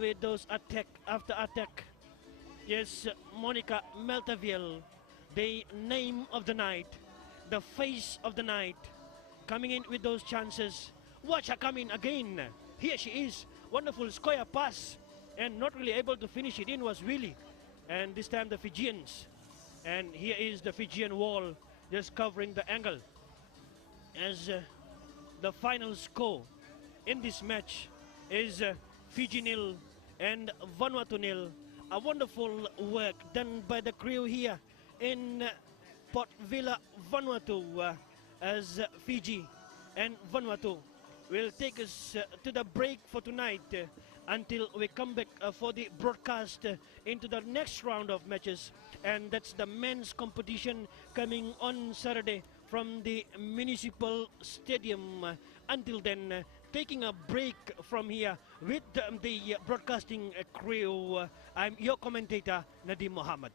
with those attack after attack. Yes, Monica Meltaviel, the name of the night, the face of the night, coming in with those chances. Watch her come in again. Here she is. Wonderful square pass, and not really able to finish it in was Willie. And this time the Fijians. And here is the Fijian wall just covering the angle. As the final score in this match is Fiji nil and Vanuatu nil. A wonderful work done by the crew here in Port Vila, Vanuatu, as Fiji and Vanuatu will take us to the break for tonight until we come back for the broadcast into the next round of matches, and that's the men's competition coming on Saturday from the Municipal Stadium. Until then, taking a break from here with the broadcasting crew. I'm your commentator, Nadim Mohammed.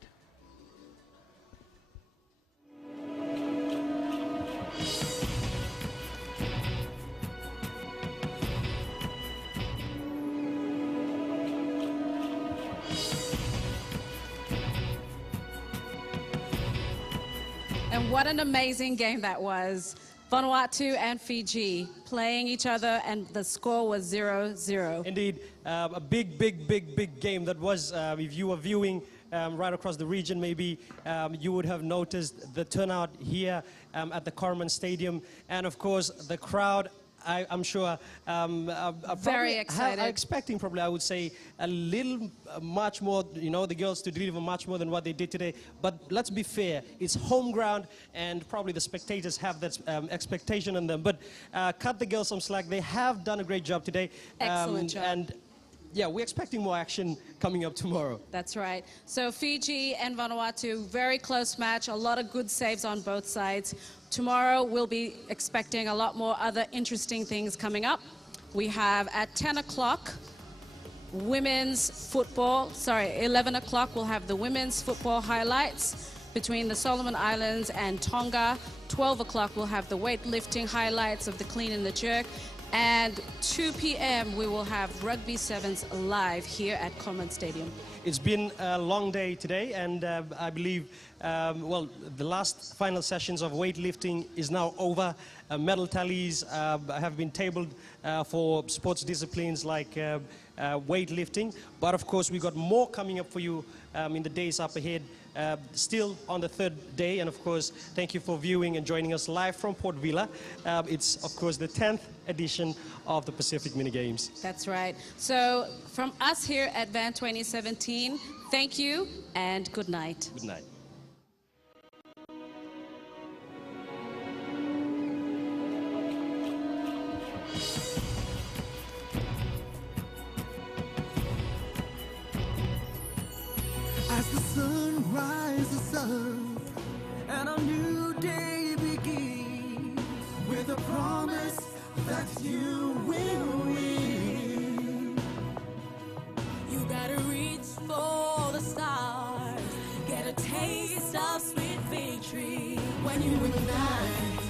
And what an amazing game that was. Vanuatu and Fiji playing each other, and the score was 0-0. Indeed, a big game that was. If you were viewing right across the region, maybe you would have noticed the turnout here at the Corman Stadium, and of course the crowd. I'm sure very excited. Expecting probably, I would say, a little much more, you know, the girls to deliver much more than what they did today. But let's be fair, it's home ground, and probably the spectators have that expectation on them. But cut the girls some slack. They have done a great job today. Excellent job. And yeah, we're expecting more action coming up tomorrow. That's right. So Fiji and Vanuatu, very close match, a lot of good saves on both sides. Tomorrow we'll be expecting a lot more other interesting things coming up. We have at 10 o'clock women's football, 11 o'clock we'll have the women's football highlights between the Solomon Islands and Tonga. 12 o'clock we'll have the weightlifting highlights of the clean and the jerk. And 2 p.m. we will have Rugby Sevens live here at Common Stadium. It's been a long day today, and I believe, well, the last final sessions of weightlifting is now over. Medal tallies have been tabled for sports disciplines like weightlifting. But of course, we've got more coming up for you in the days up ahead. Still on the third day, and of course, thank you for viewing and joining us live from Port Vila. It's, of course, the 10th edition of the Pacific Mini Games. That's right. So from us here at Van 2017, thank you and good night. Good night. As the sun rises up and a new day begins, with a promise that you will win. You gotta reach for the stars, get a taste of sweet victory when you and I